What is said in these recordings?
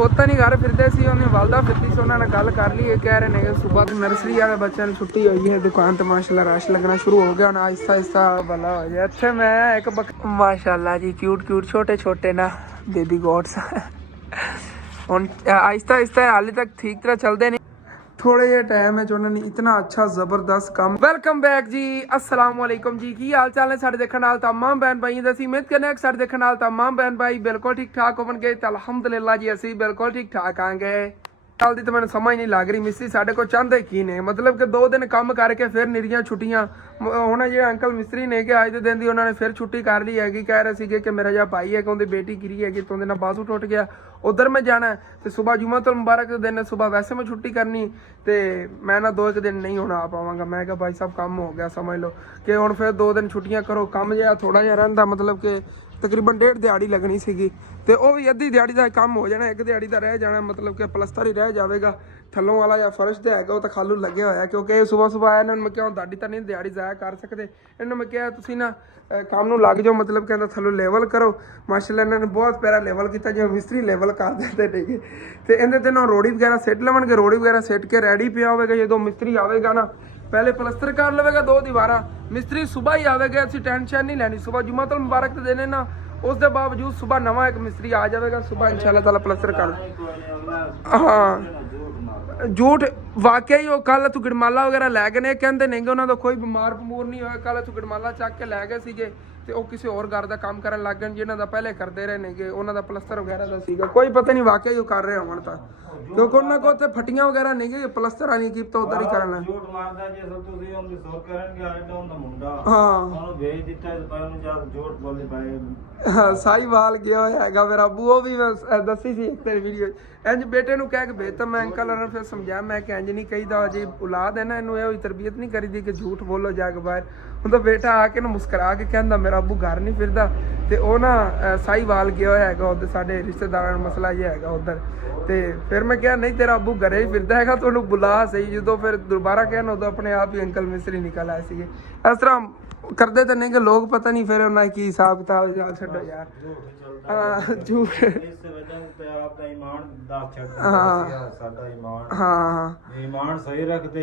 ਖੁਦ ਤਾਂ ਨਹੀਂ ਘਰ ਫਿਰਦੇ ਸੀ, ਉਹਨੇ ਵਾਲਦਾ ਫਿਰਦੀ ਸੀ, ਉਹਨਾਂ ਨਾਲ ਗੱਲ ਕਰ ਲਈ। ਇਹ ਕਹਿ ਰਹੇ ਨੇ ਕਿ ਸਵੇਰ ਦੀ ਨਰਸਰੀ ਵਾਲੇ ਬੱਚਿਆਂ ਨੂੰ ਛੁੱਟੀ ਹੋਈ ਹੈ, ਦੁਕਾਨ ਤੇ ਮਾਸ਼ਾਅੱਲਾ ਰਸ਼ ਲੱਗਣਾ ਸ਼ੁਰੂ ਹੋ ਗਿਆ ਹੁਣ ਆਹਿਸਤਾ ਆਹਿਸਤਾ ਭਲਾ ਹੋ ਜਾਏ। ਇੱਥੇ ਮੈਂ ਇੱਕ ਮਾਸ਼ਾਅੱਲਾ ਜੀ क्यूट छोटे छोटे ना बेबी गॉड्स ਹੁਣ ਆਹਿਸਤਾ ਆਹਿਸਤਾ ਹਾਲੇ ਤੱਕ ਠੀਕ ਤਰ੍ਹਾਂ ਚੱਲਦੇ ਨਹੀਂ, थोड़े जे टाइम है उन्होंने इतना अच्छा जबरदस्त काम। वेलकम बैक जी, अस्सलाम वालेकुम जी, की हाल चाल है साडे देखण वाले तमाम बहन भाई। ਅਸੀਂ उम्मीद करने हैं कि साडे देखण वाले तमाम बहन भाई बिल्कुल ठीक ठाक होवणगे ते अल्हम्दुलिल्लाह जी ਅਸੀਂ बिल्कुल ठीक ठाक आंगे। कल दी तो मैंने समझ नहीं लग रही मिस्त्री साडे को चाहते की ने, मतलब कि 2 दिन काम करके फिर निरियां छुट्टियां। ਹੁਣ ਜਿਹੜੇ ਅੰਕਲ ਮਿਸਤਰੀ ਨੇ ਕਿ ਅੱਜ ਦੇ ਦਿਨ ਦੀ ਉਹਨਾਂ ਨੇ ਫਿਰ ਛੁੱਟੀ ਕਰ ਲਈ ਹੈਗੀ। ਕਹਿ ਰਹੇ ਸੀਗੇ ਕਿ ਮੇਰਾ ਜਿਹੜਾ ਭਾਈ ਹੈ ਕਿ ਉਹਦੀ ਬੇਟੀ ਗਿਰੀ ਹੈਗੀ ਤੇ ਉਹਦੇ ਨਾਲ ਬਾਜ਼ੂ ਟੁੱਟ ਗਿਆ, ਉਧਰ ਮੈਂ ਜਾਣਾ ਤੇ ਸਵੇਰ ਜੁਮਾਤੁਲ ਮੁਬਾਰਕ ਦੇ ਦਿਨ ਸਵੇਰ ਵੈਸੇ ਮੈਂ ਛੁੱਟੀ ਕਰਨੀ ਤੇ ਮੈਂ ਨਾ 2-1 ਦਿਨ ਨਹੀਂ ਹੁਣ ਆ ਪਾਵਾਂਗਾ। ਮੈਂ ਕਿਹਾ ਭਾਈ ਸਾਹਿਬ ਕੰਮ ਹੋ ਗਿਆ, ਸਮਝ ਲਓ ਕਿ ਹੁਣ ਫਿਰ 2 ਦਿਨ ਛੁੱਟੀਆਂ ਕਰੋ। ਕੰਮ ਜਿਹਾ ਥੋੜਾ ਜਿਹਾ ਰਹਿੰਦਾ, मतलब कि तकरीबन 1.5 ਦਿਹਾੜੀ ਲੱਗਣੀ ਸੀਗੀ ਤੇ ਉਹ ਵੀ ਅੱਧੀ ਦਿਹਾੜੀ ਦਾ ਕੰਮ ਹੋ ਜਾਣਾ, 1 ਦਿਹਾੜੀ ਦਾ ਰਹਿ ਜਾਣਾ, मतलब कि ਪਲਸਤਰ ਹੀ ਰਹਿ ਜਾਵੇਗਾ। ਥੱਲੋਂ ਵਾਲਾ ਜਾਂ ਫਰਸ਼ ਤੇ ਹੈਗਾ ਉਹ ਤਾਂ ਖਾਲੂ ਲੱਗਿਆ ਹੋਇਆ, ਕਿਉਂਕਿ ਇਹ ਸਵੇਰ ਆਇਆ ਇਹਨਾਂ ਨੂੰ ਮੈਂ ਕਿਹਾ ਤੁਹਾਡੀ ਤਾਂ ਨਹੀਂ ਦਿਹਾੜੀ ਜ਼ਾਇਆ ਕਰ ਸਕਦੇ। ਇਹਨਾਂ ਮੈਂ ਕਿਹਾ ਤੁਸੀਂ ਨਾ ਕੰਮ ਨੂੰ ਲੱਗ ਜਾਓ, मतलब ਕਹਿੰਦਾ ਥੱਲੋਂ ਲੈਵਲ ਕਰੋ। ਮਾਸ਼ਾਅੱਲਾ ਇਹਨਾਂ ਨੇ ਬਹੁਤ ਪਿਆਰਾ ਲੈਵਲ ਕੀਤਾ, ਜਿਵੇਂ ਮਿਸਤਰੀ ਲੈਵਲ ਕਰ ਦਿੰਦੇ ਨੇਗੇ। ਤੇ ਇਹਦੇ ਤੇ ਨਾ ਰੋੜੀ ਵਗੈਰਾ ਸਿੱਟ ਲਵਣਗੇ, ਰੋੜੀ ਵਗੈਰਾ ਸਿੱਟ ਕੇ ਰੈਡੀ ਪਿਆ ਹੋਵੇਗਾ। ਜਦੋਂ ਮਿਸਤਰੀ ਆਵੇਗਾ ਨਾ पहले प्लस्तर कर लवेगा 2 दीवारा, मिस्त्री सुबह ही आवेगा, असं टेंशन नहीं लैनी। सुबह जुम्मतुल मुबारक तो देने ना, उसके बावजूद सुबह नवा एक मिस्त्री आ जाएगा, सुबह इंशाल्लाह ताला प्लस्तर कर। हाँ झूठ वाकई वो कल तू गड़माला वगैरह लै गए ने, कहते नहीं उन्होंने कोई बीमार बमूर नहीं होया। कल तू गड़माला चक के लै गए सीगे ਤੇ ਉਹ ਕਿਸੇ ਹੋਰ ਘਰ ਦਾ ਕੰਮ ਕਰਨ ਲੱਗ ਗਏ ਜਿਹਨਾਂ ਦਾ ਪਹਿਲੇ ਕਰਦੇ ਰਹੇ ਨੇਗੇ, ਉਹਨਾਂ ਦਾ ਪਲਸਤਰ ਵਗੈਰਾ ਦਾ ਸੀਗਾ। ਕੋਈ ਪਤਾ ਨਹੀਂ ਵਾਕਿਆ ਉਹ ਕਰ ਰਹੇ ਹੋਣ ਤਾਂ, ਕਿਉਂਕਿ ਉਹਨਾਂ ਕੋਲ ਤੇ ਫਟੀਆਂ ਵਗੈਰਾ ਨਹੀਂਗੇ, ਪਲਸਤਰ ਆਣੀ ਕੀ ਪਤਾ ਉਧਰ ਹੀ ਕਰਨਾ। ਝੂਠ ਮਾਰਦਾ ਜੇ ਸਭ ਤੁਸੀਂ ਉਹਦੀ ਸੌਰ ਕਰਨਗੇ ਆਇਦਾ ਉਹਦਾ ਮੁੰਡਾ, ਹਾਂ ਉਹਨੂੰ ਵੇਚ ਦਿੱਤਾ ਤੇ ਪਾ ਉਹਨੂੰ ਜਾ ਝੂਠ ਬੋਲਦੇ ਪਾਏ। ਹਾਂ ਸਾਈਵਾਲ ਗਿਆ ਹੋਇਆ ਹੈਗਾ ਮੇਰਾ ਅੱਬੂ, ਉਹ ਵੀ ਮੈਂ ਦੱਸੀ ਸੀ ਇੱਕ ਤੇਰੀ ਵੀਡੀਓ। ਇੰਜ ਬੇਟੇ ਨੂੰ ਕਹਿ ਕੇ ਭੇਜਤਾ ਮੈਂ, ਅੰਕਲ ਉਹਨਾਂ ਨੂੰ ਫਿਰ ਸਮਝਾਇਆ ਮੈਂ ਕਿ ਇੰਜ ਨਹੀਂ ਕਹੀਦਾ, ਅਜੇ ਔਲਾਦ ਹੈ ਨਾ ਇਹਨੂੰ ਇਹ ਤਰਬੀਅਤ ਨਹੀਂ ਕਰੀਦੀ ਕਿ ਝੂਠ ਬੋਲੋ ਜਾ ਕੇ ਬਾਹਰ। ਉਹਦਾ ਬੇਟਾ ਆ ਕੇ ਨਾ ਮੁਸਕਰਾ ਕੇ ਕਹਿੰਦਾ ਮੇਰਾ ਅੱਬੂ ਘਰ ਨਹੀਂ ਫਿਰਦਾ, ਤੇ ਉਹ ਨਾ ਸਾਈਵਾਲ ਗਿਆ ਹੋਇਆ ਹੈਗਾ ਉੱਧਰ, ਸਾਡੇ ਰਿਸ਼ਤੇਦਾਰਾਂ ਦਾ ਮਸਲਾ ਇਹ ਹੈਗਾ ਉੱਧਰ। ਤੇ ਫਿਰ ਮੈਂ ਕਿਹਾ ਨਹੀਂ ਤੇਰਾ ਅੱਬੂ ਘਰੇ ਹੀ ਫਿਰਦਾ ਹੈਗਾ, ਤੁਹਾਨੂੰ ਬੁਲਾ ਸਹੀ। ਜਦੋਂ ਫਿਰ ਦੁਬਾਰਾ ਕਿਹਾ ਨਾ ਉਦੋਂ ਆਪਣੇ ਆਪ ਹੀ ਅੰਕਲ ਮਿਸਤਰੀ ਨਿਕਲ ਆਏ ਸੀਗੇ। ਇਸ ਤਰ੍ਹਾਂ ਕਰਦੇ ਤਾਂ ਨਹੀਂ ਕਿ ਲੋਕ ਪਤਾ ਨਹੀਂ ਫਿਰ ਉਹਨਾਂ ਕੀ ਹਿਸਾਬ ਕਿਤਾਬ ਜਾ ਛੱਡੋ ਯਾਰ। ਹਾਂ ਝੂਠ ਆਪਦਾ ਈਮਾਨ ਦਾ ਛੱਡ ਸਾਡਾ ਈਮਾਨ ਸਹੀ ਰੱਖਦੇ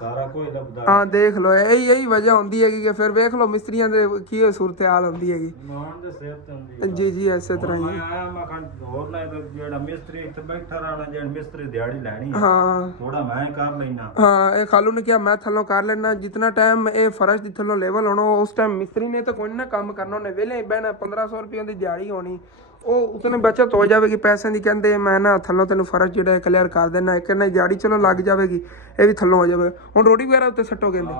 ਸਾਰਾ ਕੁਝ ਲੱਭਦਾ। ਹਾਂ ਦੇਖ ਲਓ ਇਹੀ ਵਜ੍ਹਾ ਹੁੰਦੀ ਹੈਗੀ ਕਿ ਫਿਰ ਵੇਖ ਲਓ ਮਿਸਤਰੀਆਂ ਦੇ ਕੀ ਸੂਰਤ ਹਾਲ ਹੁੰਦੀ ਹੈਗੀ। ਈਮਾਨ ਦੇ ਸਿਰ ਤੇ ਹੁੰਦੀ ਜੀ ਜੀ ਇਸੇ ਤਰ੍ਹਾਂ ਹੀ। ਮੈਂ ਆਇਆ ਮੈਂ ਖਾਂ ਹੋਰ ਨਾ ਜਿਹੜਾ ਮਿਸਤਰੀ ਇੱਥੇ ਬੈਠਾ ਰਹਿਣਾ, ਜਿਹੜਾ ਮਿਸਤਰੀ ਦਿਹਾੜੀ ਲੈਣੀ ਹਾਂ ਥੋੜਾ ਮੈਂ ਕਰ ਲੈਣਾ। ਹਾਂ ਇਹ ਖਾਲੂ ਨੇ ਕਿਹਾ ਮੈਂ ਥੱਲੋਂ ਕਰ ਲੈਣਾ, ਜਿਤਨਾ ਟਾਈਮ ਇਹ ਫਰਸ਼ ਦੀ ਥੱਲੋਂ ਲੈਵਲ ਹੋਣਾ ਉਸ ਟਾਈਮ ਮਿਸਤਰੀ ਨੇ ਤਾਂ ਕੋਈ ਨਾ ਕੰਮ ਕਰਨਾ, ਉਹਨੇ ਵਿਹਲੇ ਬਹਿਣਾ। 1500 ਰੁਪਏ ਦੀ ਦਿਹਾੜੀ ਹੋਣੀ, ਉਹ ਉਤਨੇ ਬਚਤ ਹੋ ਜਾਵੇਗੀ ਪੈਸਿਆਂ ਦੀ। ਕਹਿੰਦੇ ਮੈਂ ਨਾ ਥੱਲੋਂ ਤੈਨੂੰ ਫਰਸ਼ ਜਿਹੜਾ ਕਲੀਅਰ ਕਰ ਦੇਣਾ, ਇੱਕ ਨਾ ਦਿਹਾੜੀ ਚਲੋ ਲੱਗ ਜਾਵੇਗੀ, ਇਹ ਵੀ ਥੱਲੋਂ ਹੋ ਜਾਵੇ। ਹੁਣ ਰੋੜੀ ਵਗੈਰਾ ਉੱਤੇ ਸੱਟੋ ਕਹਿੰਦੇ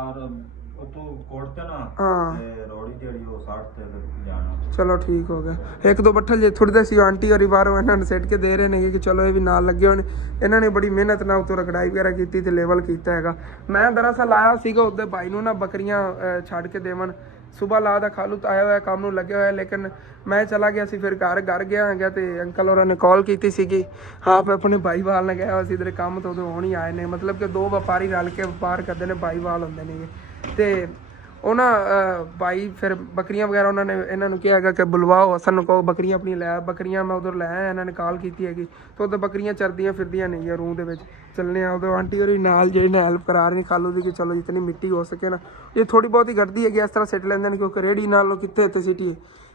ਚਲੋ ਠੀਕ ਹੋ ਗਿਆ। 1-2 ਬੱਠਲ ਜੇ ਥੋੜੇ ਸੀ ਆਂਟੀ ਔਰ ਬਾਹਰੋਂ ਇਹਨਾਂ ਨੇ ਸਿੱਟ ਕੇ ਦੇ ਰਹੇ ਨੇ ਕਿ ਚਲੋ ਇਹ ਵੀ ਨਾਲ ਲੱਗੇ ਹੋਣ। ਇਹਨਾਂ ਨੇ ਬੜੀ ਮਿਹਨਤ ਨਾਲ ਉੱਤੋਂ ਰਗੜਾਈ ਵਗੈਰਾ ਕੀਤੀ ਤੇ ਲੈਵਲ ਕੀਤਾ ਹੈਗਾ। ਮੈਂ ਦਰਅਸਲ ਆਇਆ ਸੀਗਾ ਉਹਦੇ ਭਾਈ ਨੂੰ ਨਾ ਬੱਕਰੀਆਂ ਛੱਡ ਕੇ ਦੇਵਣ। ਸੁਬਹ ਲਾ ਦਾ ਖਾਲੂ ਤਾਂ ਆਇਆ ਹੋਇਆ ਕੰਮ ਨੂੰ ਲੱਗਿਆ ਹੋਇਆ, ਲੇਕਿਨ ਮੈਂ ਚਲਾ ਗਿਆ ਸੀ ਫਿਰ ਘਰ ਗਿਆ ਹੈਗਾ। ਤੇ ਅੰਕਲ ਹੋਰਾਂ ਨੇ ਕਾਲ ਕੀਤੀ ਸੀਗੀ, ਆਪ ਆਪਣੇ ਭਾਈਵਾਲ ਨੇ ਗਿਆ ਹੋਇਆ ਸੀ ਇਧਰ ਕੰਮ ਤੋਂ ਉਦੋਂ ਹੁਣ ਹੀ ਆਏ ਨੇ। मतलब कि 2 ਵਪਾਰੀ ਰਲ ਕੇ ਵਪਾਰ ਕਰਦੇ ਨੇ, ਭਾਈਵਾਲ ਹੁੰਦੇ ਨੇ। ਤੇ ਉਹਨਾਂ ਭਾਈ ਫਿਰ ਬੱਕਰੀਆਂ ਵਗੈਰਾ ਉਹਨਾਂ ਨੇ ਇਹਨਾਂ ਨੂੰ ਕਿਹਾ ਹੈਗਾ ਕਿ ਬੁਲਵਾਓ ਅਸਲ ਨੂੰ ਕਹੋ ਬੱਕਰੀਆਂ ਆਪਣੀਆਂ ਲੈ। ਬੱਕਰੀਆਂ ਮੈਂ ਉਧਰ ਲੈ ਆਇਆ, ਇਹਨਾਂ ਨੇ ਕਾਲ ਕੀਤੀ ਹੈਗੀ ਤੇ ਉੱਧਰ ਬੱਕਰੀਆਂ ਚਰਦੀਆਂ ਫਿਰਦੀਆਂ ਨਹੀਂ ਰੂਮ ਦੇ ਵਿੱਚ। ਚੱਲਣੇ ਆ ਉਦੋਂ ਆਂਟੀ ਹੋਰੀ ਨਾਲ ਜਿਹੜੀ ਨੇ ਹੈਲਪ ਕਰਾ ਰਹੀ ਖਾਲੂ ਦੀ ਕਿ ਚਲੋ ਜਿਤਨੀ ਮਿੱਟੀ ਹੋ ਸਕੇ ਨਾ, ਇਹ ਥੋੜੀ ਬਹੁਤੀ ਘਟਦੀ ਹੈਗੀ ਇਸ ਤਰ੍ਹਾਂ ਸਿੱਟ ਲੈਂਦੇ ਨੇ, ਕਿਉਂਕਿ ਰੇੜੀ ਨਾਲ ਕਿੱਥੇ ਇੱਥੇ ਸਿੱਟੀ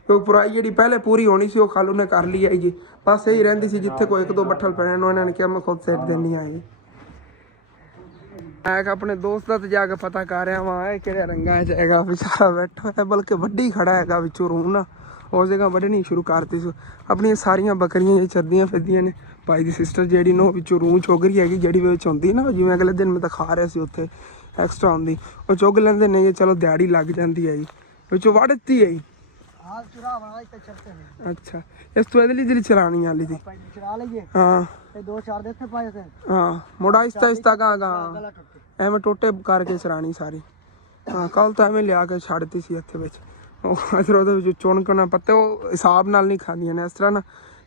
ਕਿਉਂਕਿ ਪੁਰਾਈ ਜਿਹੜੀ ਪਹਿਲੇ ਪੂਰੀ ਹੋਣੀ ਸੀ ਉਹ ਖਾਲੂ ਨੇ ਕਰ ਲਈ ਹੈਗੀ। ਬਸ ਇਹੀ ਰਹਿੰਦੀ ਸੀ ਜਿੱਥੇ ਕੋਈ 1-2 ਬੱਠਲ ਪੈਣੇ ਨੂੰ ਇਹਨਾਂ ਨੇ ਕਿਹਾ ਮੈਂ ਖੁਦ ਸਿੱਟ ਦੇਣੀ ਹੈਗੀ। ਮੈਂ ਆਪਣੇ ਦੋਸਤ ਦਾ ਤੇ ਜਾ ਕੇ ਪਤਾ ਕਰ ਰਿਹਾ ਵਾਂ ਇਹ ਕਿਹੜੇ ਰੰਗਾਂ 'ਚ ਹੈਗਾ, ਵਿਚਾਰਾ ਬੈਠਾ ਹੈ ਬਲਕਿ ਵੱਡੀ ਖੜਾ ਹੈਗਾ ਵਿੱਚੋਂ ਰੂਹ ਨਾ ਉਸ ਜਗ੍ਹਾ ਵੱਢਣੀ ਸ਼ੁਰੂ ਕਰਤੀ ਸੀ। ਆਪਣੀਆਂ ਸਾਰੀਆਂ ਬੱਕਰੀਆਂ ਇਹ ਚਰਦੀਆਂ ਫਿਰਦੀਆਂ ਨੇ। ਭਾਈ ਦੀ ਸਿਸਟਰ ਜਿਹੜੀ ਨੂੰ ਵਿੱਚੋਂ ਰੂਹ ਚੁੱਗ ਰਹੀ ਹੈਗੀ, ਜਿਹੜੀ ਵਿੱਚ ਹੁੰਦੀ ਨਾ ਜਿਵੇਂ ਅਗਲੇ ਦਿਨ ਮੈਂ ਦਿਖਾ ਰਿਹਾ ਸੀ ਉੱਥੇ ਐਕਸਟਰਾ ਹੁੰਦੀ, ਉਹ ਚੁੱਗ ਲੈਂਦੇ ਨੇ। ਚਲੋ ਦਿਹਾੜੀ ਲੱਗ ਜਾਂਦੀ ਹੈ ਜੀ, ਵਿੱਚੋਂ ਵੱਢ ਦਿੱਤੀ ਹੈ ਜੀ। अच्छा इस तो इधर ही चलानी वाली थी चला लीजिए। हाँ 2-4 देखे पाए थे। हाँ मुड़ा आहिस्ता कहाँ एवं टोटे करके चलानी सारी। हाँ कल तो एवं लिया के छड़ती सी इत्थे विच इधर उधर चुन के ना पत्ते हिसाब नाल नहीं खादियां ने, इस तरह ना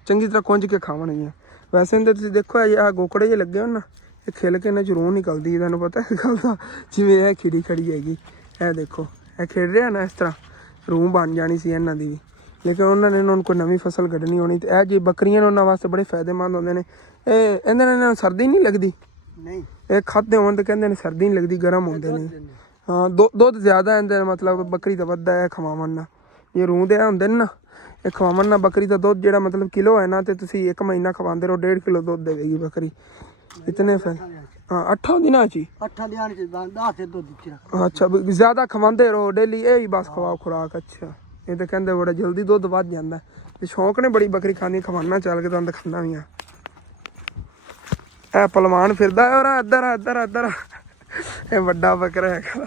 चंगी तरह कुंज के खावणगियां। वैसे इधर तुसीं देखो आ गोकड़े जे लगे हो ना, ये खिल के इन्हां च रूह निकलदी है, तुहानूं पता है गल दा। जिवें ये खिड़ी खड़ी हैगी, ये देखो ये खेड रहा ना इस तरह रूह बन जानी सी इन्हां दी भी। ਲੇਕਿਨ ਉਹਨਾਂ ਨੇ ਉਹਨਾਂ ਨੂੰ ਕੋਈ ਨਵੀਂ ਫਸਲ ਕੱਢਣੀ ਹੋਣੀ ਤੇ ਇਹ ਜੀ ਬੱਕਰੀਆਂ ਨੇ ਉਹਨਾਂ ਵਾਸਤੇ ਬੜੇ ਫਾਇਦੇਮੰਦ ਹੁੰਦੇ ਨੇ। ਇਹ ਇਹਦੇ ਨਾਲ ਇਹਨਾਂ ਨੂੰ ਸਰਦੀ ਨਹੀਂ ਲੱਗਦੀ। ਨਹੀਂ ਇਹ ਖਾਦੇ ਹੋਣ ਤੇ ਕਹਿੰਦੇ ਨੇ ਸਰਦੀ ਨਹੀਂ ਲੱਗਦੀ, ਗਰਮ ਹੁੰਦੇ ਨੇ। ਹਾਂ ਦੁੱਧ ਜ਼ਿਆਦਾ ਇਹਦੇ ਮਤਲਬ ਬੱਕਰੀ ਦਾ ਵੱਧਦਾ ਹੈ ਖਵਾਉਣ ਨਾਲ। ਜੇ ਰੂਹ ਦੇ ਹੁੰਦੇ ਨੇ ਨਾ ਇਹ ਖਵਾਉਣ ਨਾਲ ਬੱਕਰੀ ਦਾ ਦੁੱਧ ਜਿਹੜਾ ਮਤਲਬ ਕਿਲੋ ਹੈ ਨਾ ਤੇ ਤੁਸੀਂ 1 ਮਹੀਨਾ ਖਵਾਉਂਦੇ ਰਹੋ 1.5 ਕਿਲੋ ਦੁੱਧ ਦੇਵੇਗੀ ਬੱਕਰੀ। ਇਤਨੇ ਫਿਰ ਹਾਂ 8 ਦਿਨਾਂ 'ਚ ਹੀ 8 ਦਿਨਾਂ ਚ 10 ਤੇ ਦੁੱਧ ਦਿੱਤੀ ਰੱਖ। ਅੱਛਾ ਵੀ ਜ਼ਿਆਦਾ ਖਵਾਉਂਦੇ ਰਹੋ ਡੇਲੀ, ਇਹ ਹੀ ਬਸ ਖਵਾਓ ਖੁਰਾਕ। ਅੱਛਾ ਇਹ ਤਾਂ ਕਹਿੰਦੇ ਬੜਾ ਜਲਦੀ ਦੁੱਧ ਵੱਧ ਜਾਂਦਾ ਤੇ ਸ਼ੌਂਕ ਨੇ ਬੜੀ ਬੱਕਰੀ ਖਾਣੀ, ਖਵਾਉਣਾ ਚੱਲ ਕੇ ਤੁਹਾਨੂੰ ਦਿਖਾਉਂਦਾ ਵੀ ਆ। ਇਹ ਪਹਿਲਵਾਨ ਫਿਰਦਾ ਹੈ ਔਰ ਇੱਧਰ ਇਹ ਵੱਡਾ ਬੱਕਰਾ ਹੈਗਾ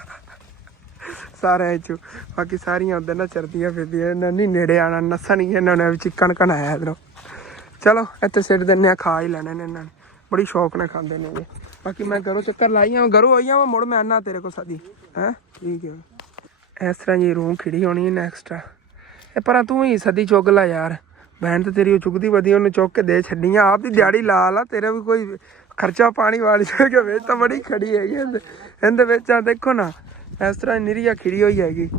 ਸਾਰਿਆਂ ਚੋਂ। ਬਾਕੀ ਸਾਰੀਆਂ ਉੱਧਰ ਨਾ ਚਰਦੀਆਂ ਫਿਰਦੀਆਂ, ਇਹਨਾਂ ਨਹੀਂ ਨੇੜੇ ਆਉਣਾ, ਨੱਸਣਗੀਆਂ ਇਹਨਾਂ ਨੇ ਵੀ ਚਿੱਕਣ ਘਣਾਇਆ ਇੱਧਰੋਂ। ਚਲੋ ਇੱਥੇ ਸਿੱਟ ਦਿੰਦੇ ਆ, ਖਾ ਹੀ ਲੈਣੇ ਨੇ ਇਹਨਾਂ ਨੇ, ਬੜੀ ਸ਼ੌਕ ਨਾਲ ਖਾਂਦੇ ਨੇ ਇਹ। ਬਾਕੀ ਮੈਂ ਘਰੋਂ ਚੱਕਰ ਲਾਈ ਆਵਾਂ, ਘਰੋਂ ਆਈ ਆਵਾਂ ਮੁੜ ਮੈਂ ਆਨਾ ਤੇਰੇ ਕੋਲ ਸਦੀ ਹੈ। ਠੀਕ ਹੈ ਇਸ ਤਰ੍ਹਾਂ ਜੀ ਰੂਮ ਖਿੜੀ ਹੋਣੀ ਹੈ ਨੈਕਸਟ। ਇਹ ਪਰ ਤੂੰ ਹੀ ਸਦੀ ਚੁੱਕ ਲਾ ਯਾਰ, ਬਹਿਣ ਤੇ ਤੇਰੀ ਉਹ ਚੁੱਕਦੀ ਵਧੀਆ, ਉਹਨੂੰ ਚੁੱਕ ਕੇ ਦੇ ਛੱਡੀਆਂ। ਆਪ ਦੀ ਦਿਹਾੜੀ ਲਾ ਲਾ, ਤੇਰਾ ਵੀ ਕੋਈ ਖਰਚਾ ਪਾਣੀ ਵਾਲੀ ਕੇ ਵਿੱਚ ਤਾਂ ਬੜੀ ਖੜੀ ਹੈਗੀ ਇਹਦੇ ਵਿੱਚ। ਆ ਦੇਖੋ ਨਾ ਇਸ ਤਰ੍ਹਾਂ ਨਿਰੀਆ ਖਿੜੀ ਹੋਈ ਹੈਗੀ